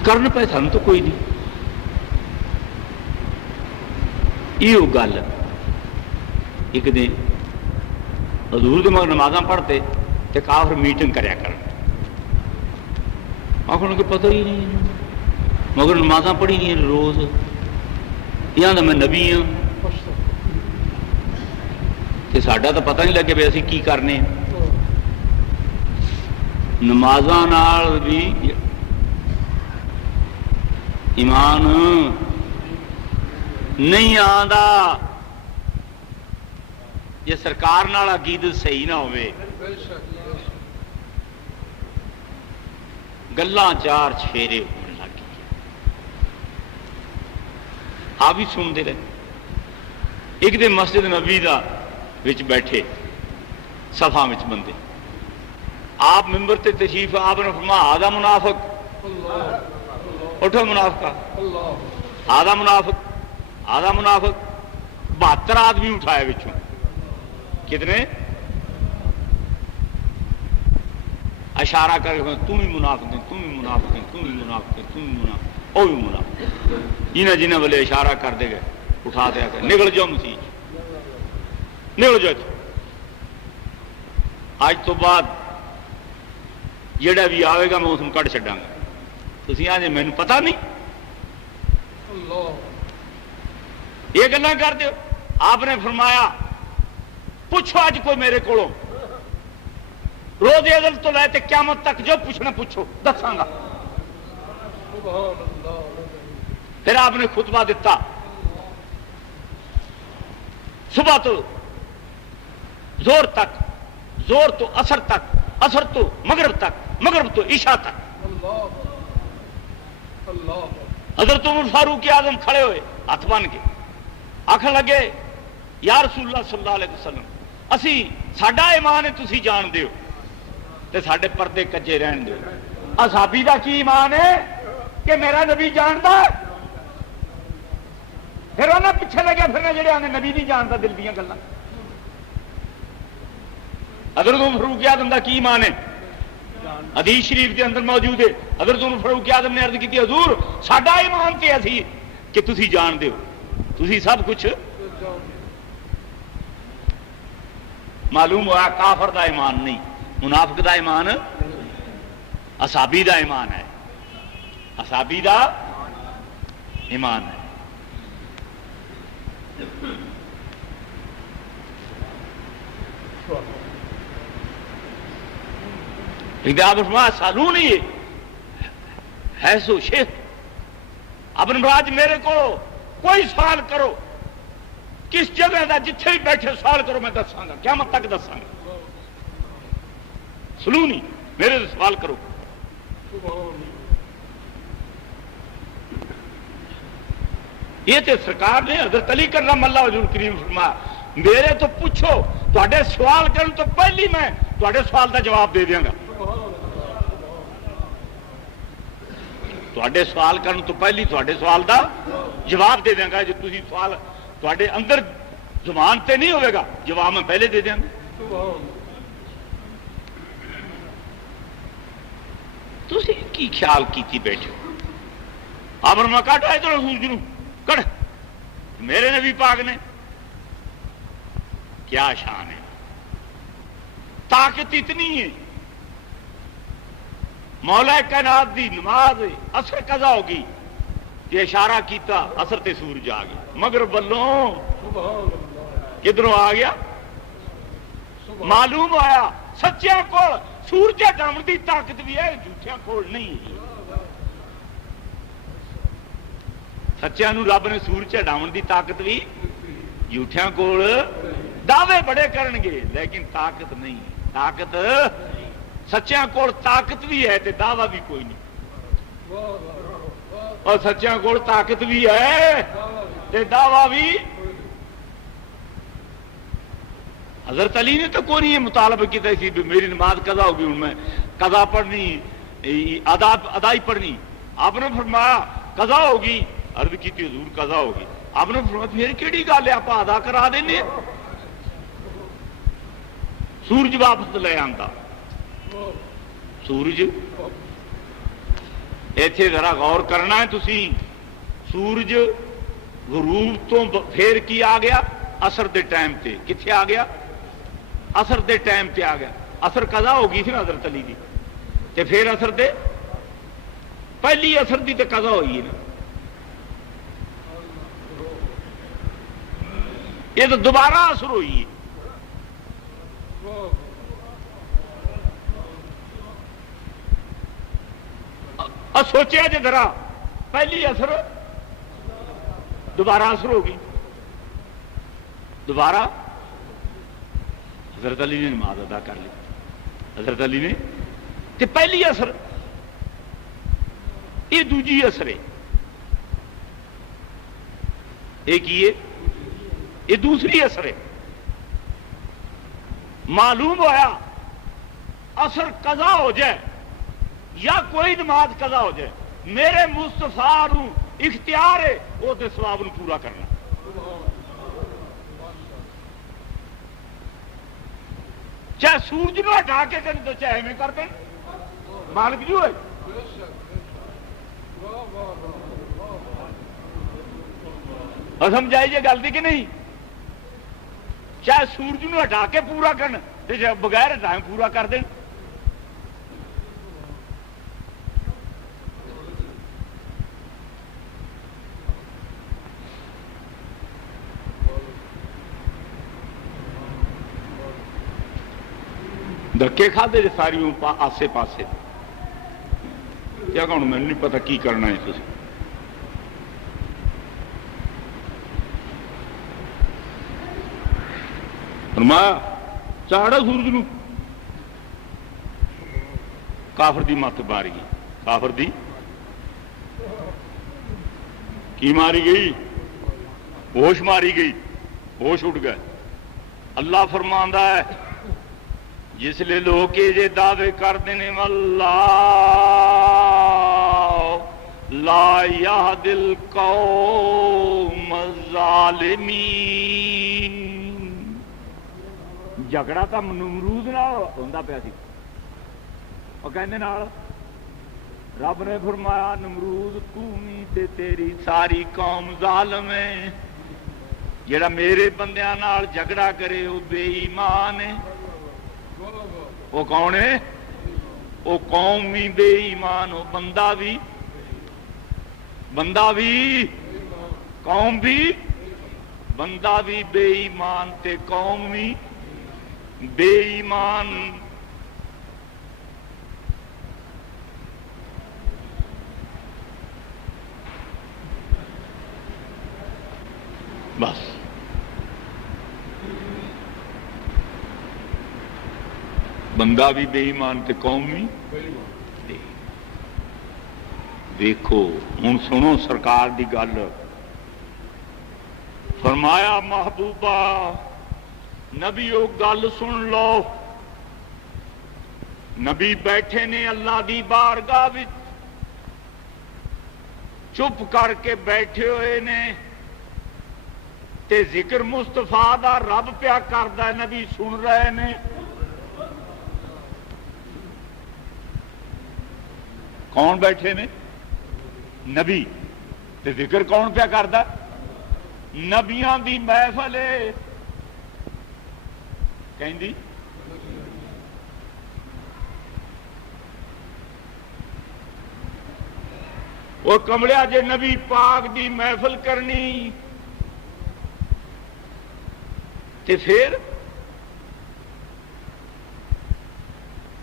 کرنا پائے سانوں تو کوئی نہیں۔ یہ گل ایک دن حضور دے مگر نمازاں پڑھتے تے کافر میٹنگ کریا کر، آخر کہ پتہ ہی نہیں مگر نمازاں پڑھی نہیں روز، یہاں دا میں نبی ہوں تے ساڈا تو پتہ نہیں لگے بھی اسی کی کرنے، نمازاں نال بھی ایمان نہیں آندا جے سرکار نال عقیدت صحیح نہ ہوئے، گلاں چار چھیرے ہونے لگ گئی۔ آپ بھی سنتے رہے، ایک دن مسجد نبی دا وچ بیٹھے صفاں وچ بندے، آپ ممبر تے تشریف، آپ نے فرمایا آدھا منافق، اٹھو منافقہ، آدھا منافق، آدھا منافق، 72 آدمی اٹھائے بچوں، کتنے؟ اشارہ کر تم ہی منافق ہیں، تم ہی منافق ہیں، تم ہی منافق ہیں، تم ہی منافق، او بھی منافق، جنہیں والے اشارہ کر دے گئے اٹھا دیا گئے، نکل جاؤ مسیح، نکل جاؤ۔ آج تو بعد جڑا بھی آئے گا میں اس کو کٹ چڈا گا، تھی آج مینو پتا نہیں، یہ گلا کر دو۔ آپ نے فرمایا پوچھو اج کوئی میرے کو روز ازل تو لے تے قیامت تک جو پوچھنا پوچھو دساں گا. پھر آپ نے خطبہ دیتا صبح تو زور تک، زور تو اثر تک، اثر تو مغرب تک، مغرب تو عشاء تک. حضرت عمر فاروق اعظم کھڑے ہوئے ہاتھ بن کے آخر لگے یا رسول اللہ صلی اللہ علیہ وسلم اسی ساڈا ایمان ہے تسی جان دیو تے ساڈے پردے کچے رہن دیو. اصحابی دا کی ایمان ہے کہ میرا نبی جانتا ہے؟ پھر انہیں پیچھے لگے پھرنے جڑے آنے نبی نہیں جانتا دل دیاں گلاں. حضرت عمر فاروق اعظم دا کی ایمان ہے؟ حدیث شریف کے اندر موجود ہے. حضرت عمر فاروق اعظم نے عرض کی حضور ساڈا ایمان تے اسی کہ تسی جان دیو تسی سب کچھ. معلوم ہوا کافر دا ایمان نہیں، منافق دا ایمان اصحابی دا ایمان ہے، اصحابی دا ایمان ہے. آپ سالونی ہے سو شیخ ابن راج میرے کو کوئی سوال کرو کس جگہ دا جتھے بھی بیٹھے سوال کرو میں دساں گا قیامت تک دساں گا. سلونی میرے سے سوال کرو. یہ تے سرکار نے حضرت علی کرم اللہ وجہ کریم فرمایا میرے تو پوچھو تواڈے سوال کرن تو پہلی میں تواڈے سوال دا جواب دے دیاں گا. تواڈے سوال کرن تو پہلی تواڈے سوال دا جواب دے دیاں گا. جو تسی سوال تواڈے اندر زبان تے نہیں ہوئے گا جواب میں پہلے دے دیاں گا. تسی کی خیال کیتی بیٹھے آپ میں کٹ آئے تو سورج نو کٹ میرے نبی پاک نے کیا شان ہے، طاقت اتنی ہے. مولا کائنات دی نماز اثر قضا ہوگی یہ اشارہ کیتا اثر تے سورج آ گیا مغرب والوں کدھروں آ گیا. معلوم ہوا سچیاں کول سورج ڈاؤن دی طاقت بھی ہے جھوٹیاں کول نہیں. سچیاں نو رب نے سورج ڈاؤن دی طاقت بھی جھوٹیاں کول دعوے بڑے کرن گے لیکن طاقت نہیں. طاقت سچیاں کول طاقت بھی ہے تے دعویٰ بھی کوئی نہیں. اور سچیاں کول طاقت بھی ہے تے دعویٰ بھی. حضرت علی نے تو کوئی نہیں مطالبہ کیا تھی میری نماز قضا ہوگی ہوں میں قضا پڑھنی ادائی پڑھنی. آپ نے فرمایا قضا ہوگی عرض کی تھی حضور قضا ہوگی. آپ نے فرمایا پھر کیڑی گل ہے آپ ادا کرا دینے. سورج واپس لے آندا سورج ایتھے ذرا غور کرنا ہے تسی. سورج غروب تو پھر کی آ گیا اثر دے ٹائم تے کتھے آ گیا اثر دے ٹائم تے آ گیا. اثر قضا ہو گئی تھی نا حضرت علی دی تے پھر اثر دے پہلی اثر دی تے قضا ہوئی ہے نا. یہ تو دوبارہ اثر ہوئی ہے. اور سوچے جی ذرا پہلی اثر دوبارہ اثر ہوگی دوبارہ. حضرت علی نے نماز ادا کر لی. حضرت علی نے کہ پہلی اثر یہ دوجی اثر ہے ایک یہ دوسری اثر ہے. معلوم ہوا اثر قضا ہو جائے یا کوئی نماز قضا ہو جائے میرے مصطفیٰ نو اختیار ہے وہ تے ثواب نو پورا کرنا. چاہے سورج نو ہٹا کے کریں تو چاہے میں کر دیں مالک جو ہے. اور سمجھائیے گل دی کہ نہیں. چاہے سورج نو ہٹا کے پورا کرن چاہے بغیر ہٹائے پورا کر دیں. دھکے کھادے جے ساری آسے پاسے کیا کہوں میں نہیں پتا کی کرنا ہے تسی فرمایا چاڑا سورج نو کافر دی مت ماری گئی کافر دی کی ماری گئی ہوش ماری گئی ہوش اٹھ گئے اللہ فرماندا ہے جس لئے لوگ یہ دعوے کرتے ہیں واللہ لا یہدی القوم الظالمین جھگڑا تو نمرود نال ہوندا پیا سی وہ کہندے نال رب نے فرمایا نمرود تو نہیں تے تیری ساری قوم ظالم ہے جڑا میرے بندیاں نال جھگڑا کرے وہ بے ایمان ہے وہ کون ہے وہ قوم بھی بے ایمان ہو بندہ بھی قوم بھی بندہ بھی بے ایمان تے قوم بھی بے ایمان بس بندہ بھی بے ایمان تے قوم بھی دیکھو ہوں سنو سرکار دی گل فرمایا محبوبہ نبیو گل سن لو نبی بیٹھے نے اللہ دی بارگاہ وچ چپ کر کے بیٹھے ہوئے نے تے ذکر مصطفیٰ دا رب پیا کردا نبی سن رہے نے کون بیٹھے نے نبی تے ذکر کون پیا کردا نبیاں دی محفل ہے کہندی وہ کملیا جے نبی پاک دی محفل کرنی تے پھر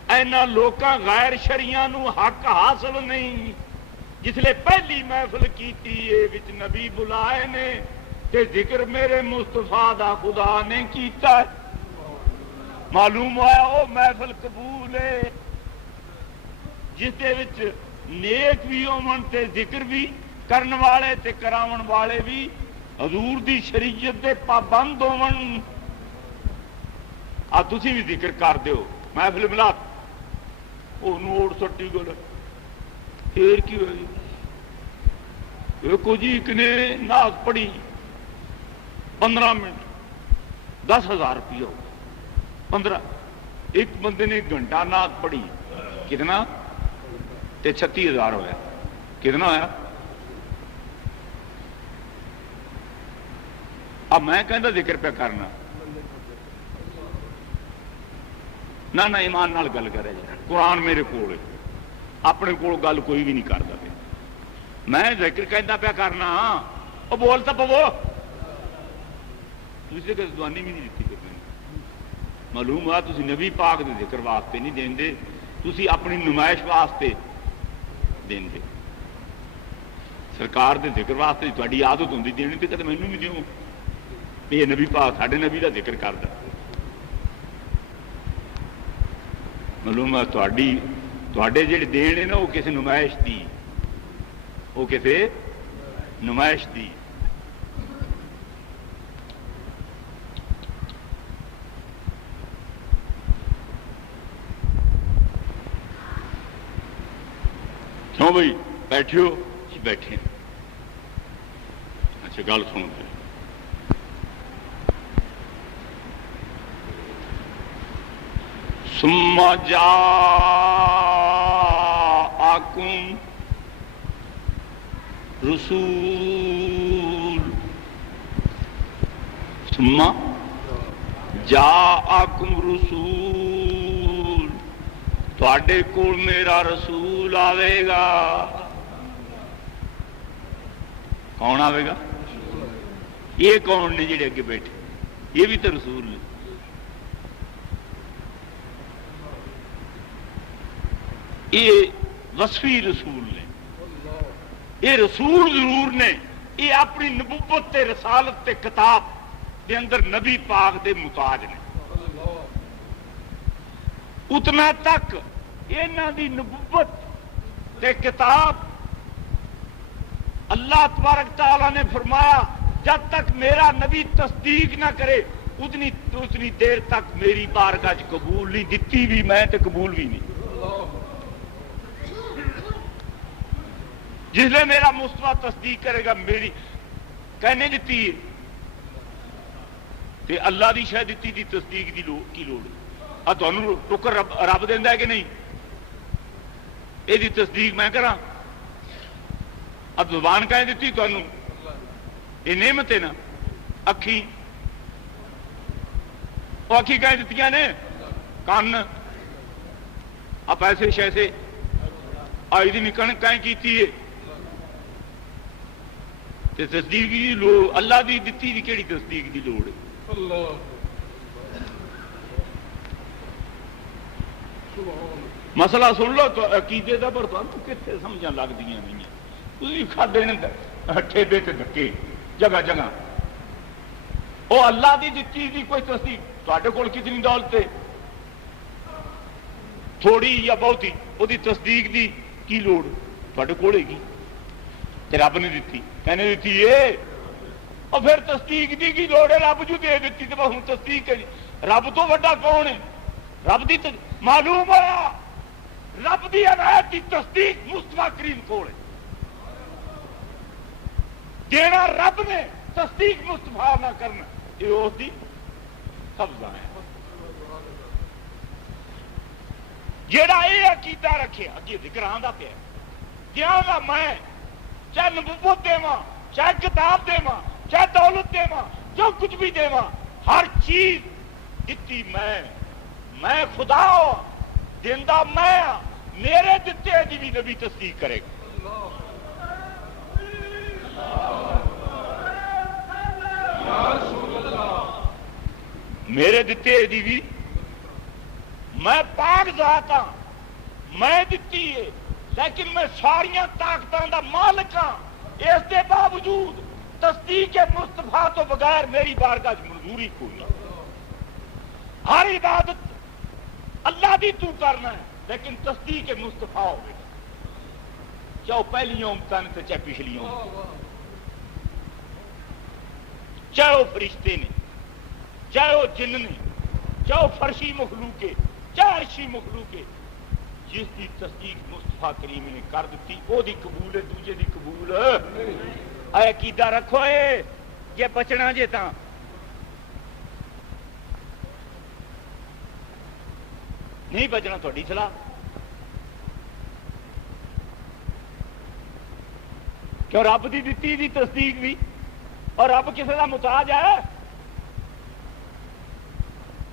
اینا لوکاں غیر شریعاں نو حق حاصل نہیں جس لئے پہلی محفل کیتی ہے وچ نبی بلائے نے تے ذکر میرے مصطفیٰ دا خدا نے کیتا ہے معلوم ہوا وہ محفل قبول ہے جس دے وچ نیک بھی ہون تے ذکر بھی کرن والے تے کراون والے بھی حضور دی شریعت دے پابند ہون تسی بھی ذکر کر دیو محفل ملاد وہ نوڑ سٹی گل پھر کی ہوئی دیکھو جی ایک نے نعت پڑھی 15 منٹ 10,000 روپیہ ہو 15 ایک بندے نے گھنٹہ نعت پڑھی کتنا تے 36,000 ہویا کتنا ہویا اب میں کہندا ذکر پہ کرنا نہ ایمان نال گل کرے جائے قرآن میرے کول ہے اپنے کول گل کوئی بھی نہیں کرتا پیا میں ذکر کہندا پیا کرنا وہ بولتا پو تھی دعانی بھی نہیں دیتی کرنے معلوم ہوا تھی نبی پاک دے ذکر واسطے نہیں دین دے تھی اپنی نمائش واسطے دین دے سرکار دے ذکر واسطے تاری عادت ہوتی دینی تے کدے مینوں بھی دیوں یہ نبی پاک ساڈے نبی دا ذکر کردا معلوم ہے تواڈے جڑے دین ہے نا وہ کسی نمائش دی وہ کسی نمائش دی کیوں بھائی بیٹھے ہو جی بیٹھے اچھا گل سنو پھر ثم جاءکم رسول ثم جاءکم رسول تواڈے کول میرا رسول آوے گا کون آوے گا یہ کون نے جڑے اگے بیٹھے یہ بھی تو رسول نے یہ وصفی رسول نے، یہ رسول ضرور نے، یہ اپنی نبوت تے رسالت تے کتاب دے اندر نبی پاک دے محتاج نے. اتنا تک انہاں دی نبوت تے کتاب اللہ تبارک تعالی نے فرمایا جب تک میرا نبی تصدیق نہ کرے اتنی دیر تک میری بارگاہ قبول نہیں، دتی بھی میں تے قبول بھی نہیں. جس لئے میرا مصطفیٰ تصدیق کرے گا میری کہنے دیتی ہے کہ اللہ دی شاید دیتی دی تصدیق کی لوڑ ہے. ٹکر رب دینا ہے کہ نہیں؟ یہ تصدیق میں کرا زبان کہہ دیتی تمہیں، یہ نعمت ہے نا. اکھی وہ اکھی کہہ دیتی نے، کان آپ ایسے شیسے آئی دی نکن کہیں کیتی ہے. تصدیق دی لوڑ اللہ دی دتی دی کیڑی تصدیق دی لوڑ ہے؟ مسئلہ سن لو تو عقیدے دا پر تمہیں کتنے سمجھا لگ دیا نہیں تھی کھادے ٹھیبے تے دھکے جگہ جگہ. وہ اللہ دی دتی دی کوئی تصدیق تے کول کتنی دولت ہے؟ تھوڑی یا بہتی وہ تصدیق دی کی لوڑ تے کول ہے گی؟ رب نے دیتی کہنے دیتی ہے. اور پھر تصدیق دی کی لوڑ ہے؟ رب جو دے دیتی تو ہوں تصدیق ہے. رب تو بڑا کون ہے؟ رب دی معلوم ہوا رب دی عنایت دی تصدیق مصطفیٰ کریم کول ہے. دینا رب نے، تصدیق مصطفیٰ نہ کرنا یہ اس دی قبضہ ہے. جیڑا یہ عقیدہ رکھے اگے ذکر آندا پیا دیا گا میں چاہے نبوت دیواں، چاہے کتاب دیواں، چاہے دولت دیواں، جو کچھ بھی دیواں، ہر چیز دتی میں خدا ہوں دیندہ میں ہاں، میرے دتے دی بھی نبی تصدیق کرے گا. میرے دتے دی بھی میں پاک ذات ہاں، میں دتی ہے لیکن میں ساریاں طاقتاں دا مالک ہاں. اس دے باوجود تصدیق مصطفیٰ تو بغیر میری بارگاہ منظوری کوئی نہیں. ہر عبادت اللہ دی تو کرنا ہے لیکن تصدیق مصطفیٰ ہوگی، چاہے پہلیاں امتاں نے چاہے پچھلیاں امتاں، چاہے وہ فرشتے نے، چاہے وہ جن نے، چاہے وہ فرشی مخلوق ہے، چاہے عرشی مخلوق ہے. جس کی تصدیق مصطفیٰ کریم نے کر دیتی وہ دی قبول ہے، دوجے دی قبول اے عقیدہ رکھو اے یہ بچنا جے تاں نہیں بچنا تھوڑی صلاح. کیوں رب دی دتی دی تصدیق بھی اور رب کسے دا محتاج ہے؟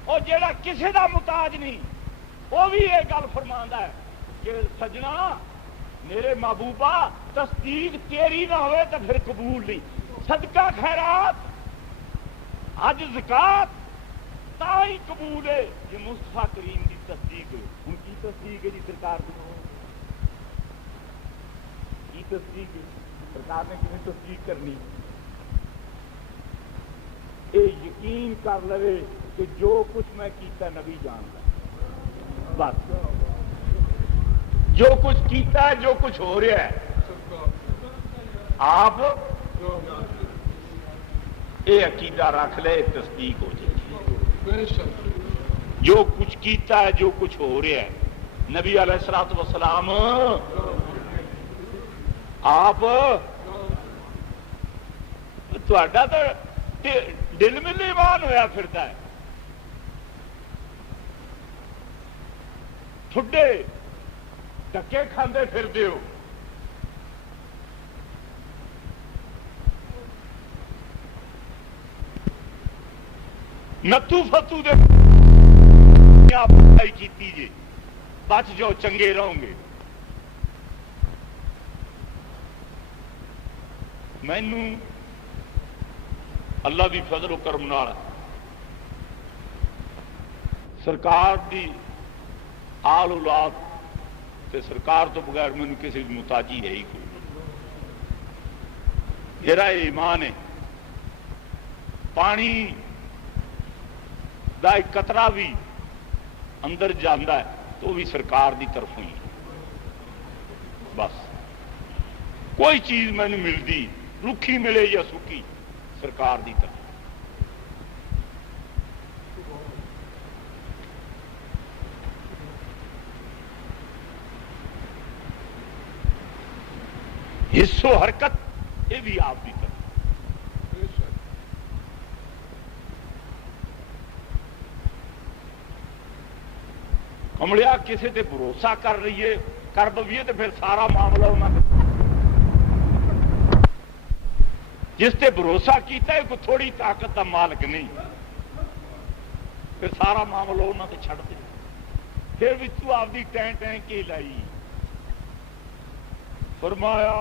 اور جیڑا کسے دا محتاج نہیں وہ بھی یہ گل فرماندا ہے کہ سجنا میرے محبوبہ تصدیق تیری نہ ہوئے تو پھر قبول نہیں. صدقہ خیرات حج زکات تاہی قبول ہے یہ مصطفیٰ کریم کی تصدیق ہے. ان کی تصدیق ہے جی سرکار کی تصدیق ہے، سرکار نے کسی تصدیق کرنی. اے یقین کر لے کہ جو کچھ میں کیتا نبی جانتا بس، جو کچھ کیتا ہے جو کچھ ہو رہا ہے آپ یہ عقیدہ رکھ لے تصدیق ہو جائے. جو کچھ کیتا ہے جو کچھ ہو رہا ہے نبی علیہ الصلوۃ والسلام آپ تہاڈا تو دل میں ایمان ہویا پھرتا ہے. ٹھڈے دھکے کھاندے پھردے ہو. نتو فتو دے کیتی جی بچ جاؤ چنگے رہو گے. مینوں اللہ دی فضل و کرم نال سرکار دی آل اولاد تے سرکار تو بغیر مینوں کسی کی محتاجی ہے ہی کوئی نہیں۔ میرا ایمان ہے پانی دا ایک قطرہ بھی اندر جانا ہے تو وہ بھی سرکار دی طرفوں ہی بس۔ کوئی چیز مینوں ملتی رکھی ملے یا سکی سرکار دی طرف۔ حص و حرکت یہ بھی آپ کی طرف۔ کمڑیا کسی تے بھروسہ کر رہی ہے کر دویے تو پھر سارا معاملہ انہوں نے جس تے بھروسہ کیتا ہے کوئی تھوڑی طاقت کا مالک نہیں پھر سارا معاملہ انہوں نے چھڑ دے پھر بھی تو آپ دی ٹین ٹین کی لائی۔ فرمایا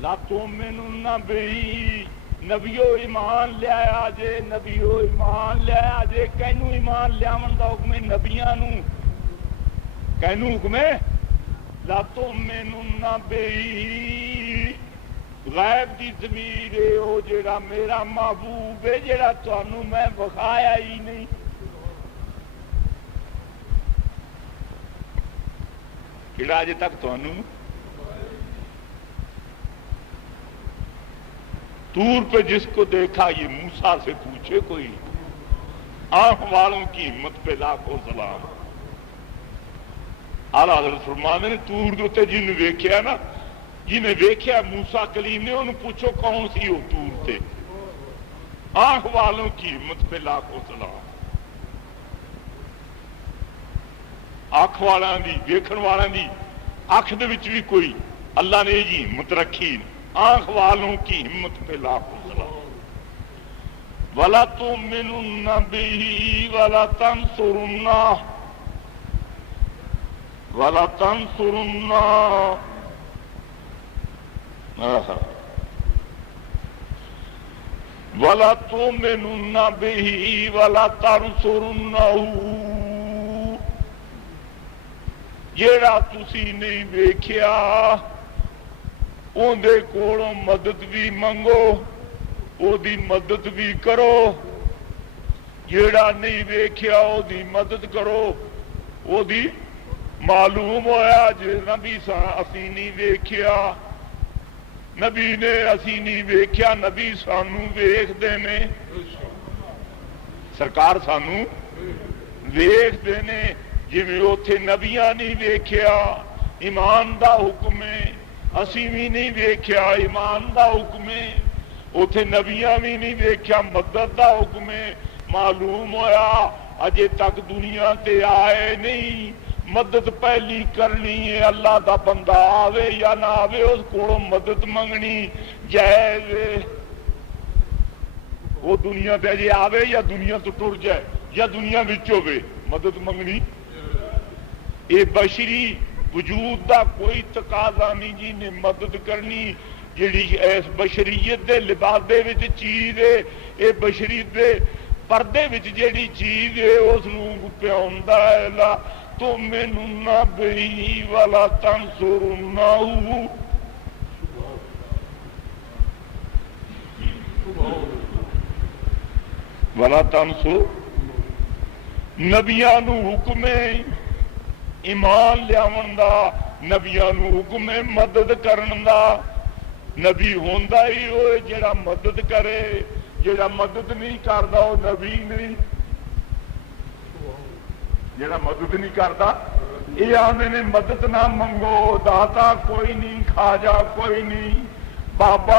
لا تؤمنن بی نبیو ایمان لیا جے نبیو ایمان لیا جے کینوں ایمان لیاون دا حکم ہے نبیاں نو کینوں حکم ہے لا تؤمنن بی غیب دی ضمیر ہے او جڑا میرا محبوب ہے جڑا تانوں میں وکھایا ہی نہیں۔ کیڑا اجے تک تانوں دور پہ جس کو دیکھا یہ موسیٰ سے پوچھے کوئی آنکھ والوں کی ہمت پہ لاکھوں سلام۔ اعلیٰ حضرت فرماتے نے تور دوتے جن ویکھیا نا جنہیں ویکھیا موسیٰ کلیم نے انہوں پوچھو کون سی ہو تور تے آنکھ والوں کی ہمت پہ لاکھوں سلام۔ آنکھ والاں دی ویکھن والاں دی آنکھ دے وچ بھی کوئی اللہ نے جی ہمت رکھی آنکھ والوں کی ہمت پہ لاکھوں سلام۔ وَلَا تُؤْمِنُنَّ بِهِ وَلَا تَنْصُرُنَّهُ وَلَا تَنْصُرُنَّهُ وَلَا تُؤْمِنُنَّ بِهِ وَلَا تَنْصُرُنَّهُ جیڑا تسی نہیں ویکھیا اون دے کولوں مدد بھی منگو او دی مدد بھی کرو جیڑا نہیں ویکھیا او دی مدد کرو او دی معلوم ہویا جے نبی اسی نہیں ویکھیا نبی نے اسی نہیں ویکھیا نبی سانو ویکھ دے نے سرکار سانو ویکھ دے نے جویں اوتھے نبیاں نہیں ویکھیا ایمان دا حکم ہے اسی بھی نہیں ویکھیا ایمان دا حکم ہے اوتھے نبیاں بھی نہیں ویکھیا مدد دا حکم ہے معلوم ہویا اجے تک دنیا تے آئے نہیں مدد پہلی کرنی ہے اللہ دا بندہ آوے یا نہ آوے اس کولوں مدد منگنی جائز وہ دنیا تے اجے آوے یا دنیا تو ٹر جائے یا دنیا وچ ہوے مدد منگنی اے بشری وجود دا کوئی تقاضا نہیں جی نے مدد کرنی جیڑی اس بشریت دے لبادے وچ چیز ہے اے بشریت دے پردے وچ جیڑی چیز ہے اس نوں پیوندا ہے لا تؤمنن بہ ولا تنصرنہ ولا تنصر نبیاں نو حکم ہے ایمان لیاون دا نبیاں نو حکم ہے مدد کرن دا نبی ہوندا ہی ہوئے جڑا مدد کرے جڑا مدد نہیں کردا وہ نبی نہیں جڑا مدد نہیں کردا یہ آنے نے مدد نہ منگو داتا کوئی نہیں خواجہ کوئی نہیں بابا